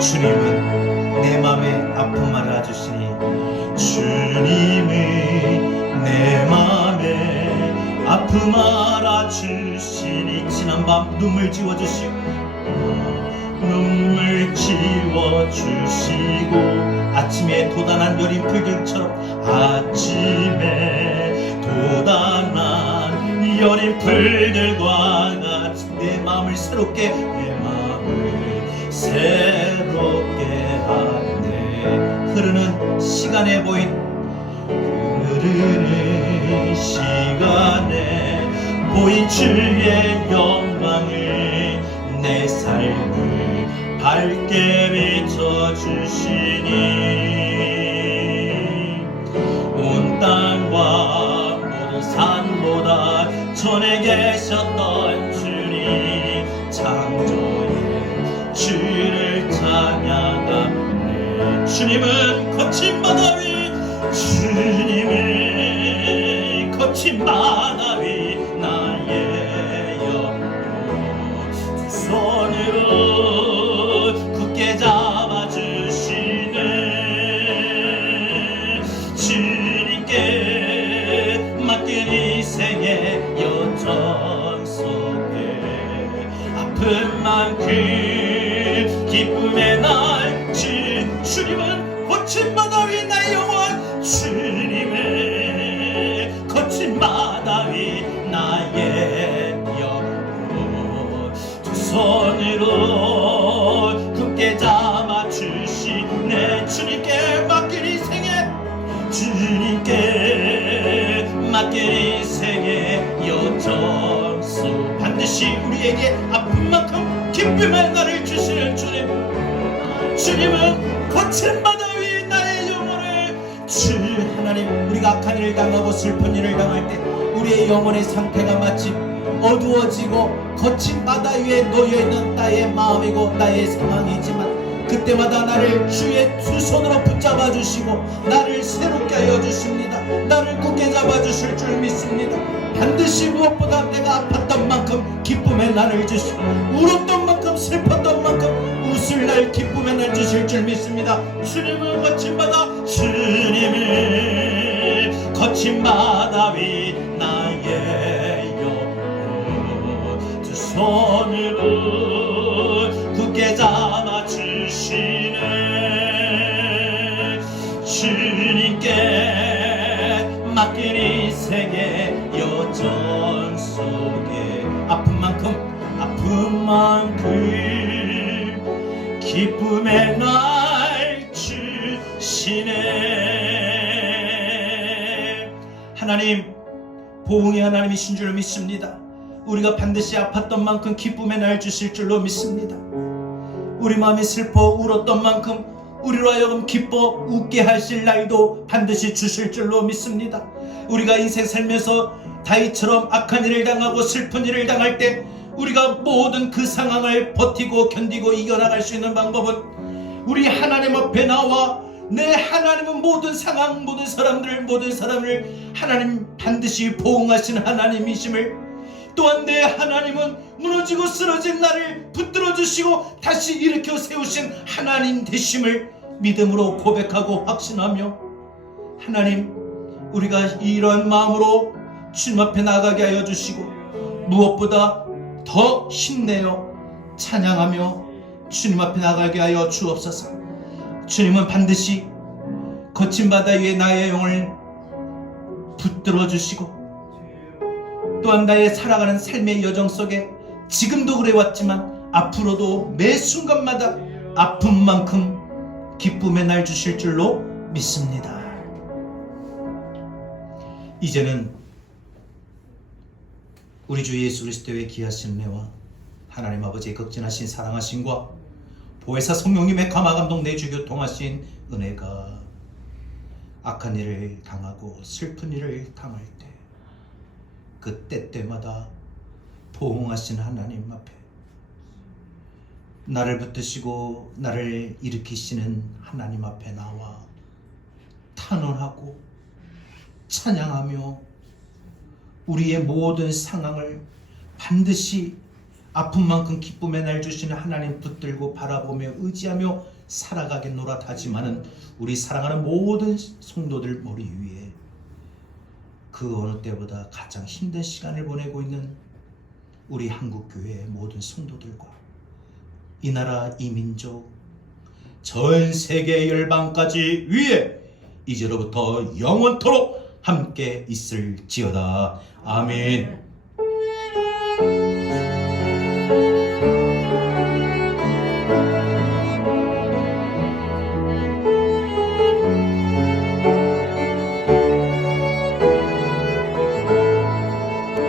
주님은 내 맘에 아픔을 알아주시니 주님은 내 맘에 아픔 알아주시니 지난 밤 눈물 지워주시고 아침에 돋아난 여린 불길처럼 아침에 돋아난 여린 불들과 같이 내 마음을 새롭게 하네. 흐르는 시간에 보인 주의 영광을 내 삶을 밝게 비춰주시니 온 땅과 모든 산보다 전에 계셨던 주님 창조의 주를 찬양하네. 주님은 거친 바다 위 주님은 거친 바다 위 나의 영혼 두 손으로 굳게 잡아주시네. 주님께 맡긴 인생의 여정 속에 아픈 만큼 기쁨의 날 주님은 거친 바다 위 나의 영혼 주님의 거친 바다 위 나의 영혼 두 손으로 굳게 잡아주시네. 주님께 맡긴 인생의 주님은 거친 바다 위에 나의 영혼을 주 하나님, 우리가 악한 일을 당하고 슬픈 일을 당할 때 우리의 영혼의 상태가 마치 어두워지고 거친 바다 위에 놓여있는 나의 마음이고 나의 상황이지만, 그때마다 나를 주의 두 손으로 붙잡아 주시고 나를 새롭게 하여 주십니다. 나를 굳게 잡아 주실 줄 믿습니다. 반드시 무엇보다 내가 아팠던 만큼 기쁨의 날을 주시고 울었던 만큼 슬펐던 만큼 웃을 날 기쁨의 날 주실 줄 믿습니다. 주님은 거친 바다, 주님은 거친 바다 위 나의 영혼 두 손으로 굳게 잡아 주시네. 주님께 맡긴 인생의 여정 속에 아픈 만큼 기쁨의 날 주시네. 하나님, 보응의 하나님이신 줄 믿습니다. 우리가 반드시 아팠던 만큼 기쁨의 날 주실 줄로 믿습니다. 우리 마음이 슬퍼 울었던 만큼 우리로 하여금 기뻐 웃게 하실 날도 반드시 주실 줄로 믿습니다. 우리가 인생 살면서 다윗처럼 악한 일을 당하고 슬픈 일을 당할 때 우리가 모든 그 상황을 버티고 견디고 이겨나갈 수 있는 방법은 우리 하나님 앞에 나와 내 하나님은 모든 상황, 모든 사람을 하나님 반드시 보응하신 하나님이심을, 또한 내 하나님은 무너지고 쓰러진 나를 붙들어 주시고 다시 일으켜 세우신 하나님 되심을 믿음으로 고백하고 확신하며, 하나님, 우리가 이런 마음으로 주님 앞에 나가게 하여 주시고 무엇보다 더 힘내어 찬양하며 주님 앞에 나가게 하여 주옵소서. 주님은 반드시 거친 바다 위에 나의 영을 붙들어 주시고 또한 나의 살아가는 삶의 여정 속에 지금도 그래왔지만 앞으로도 매 순간마다 아픈 만큼 기쁨의 날 주실 줄로 믿습니다. 이제는 우리 주 예수 그리스도의 귀하신 은혜와 하나님 아버지의 극진하신 사랑하심과 보혜사 성령님의 감화감동 내주 교통하신 은혜가 악한 일을 당하고 슬픈 일을 당할 때 그 때때마다 보응하신 하나님 앞에 나를 붙드시고 나를 일으키시는 하나님 앞에 나와 탄원하고 찬양하며 우리의 모든 상황을 반드시 아픈 만큼 기쁨의 날 주시는 하나님 붙들고 바라보며 의지하며 살아가겠노라 하지만은 우리 사랑하는 모든 성도들 머리 위에 그 어느 때보다 가장 힘든 시간을 보내고 있는 우리 한국교회의 모든 성도들과 이 나라 이 민족 전 세계 열방까지 위에 이제로부터 영원토록 함께 있을지어다. 아멘.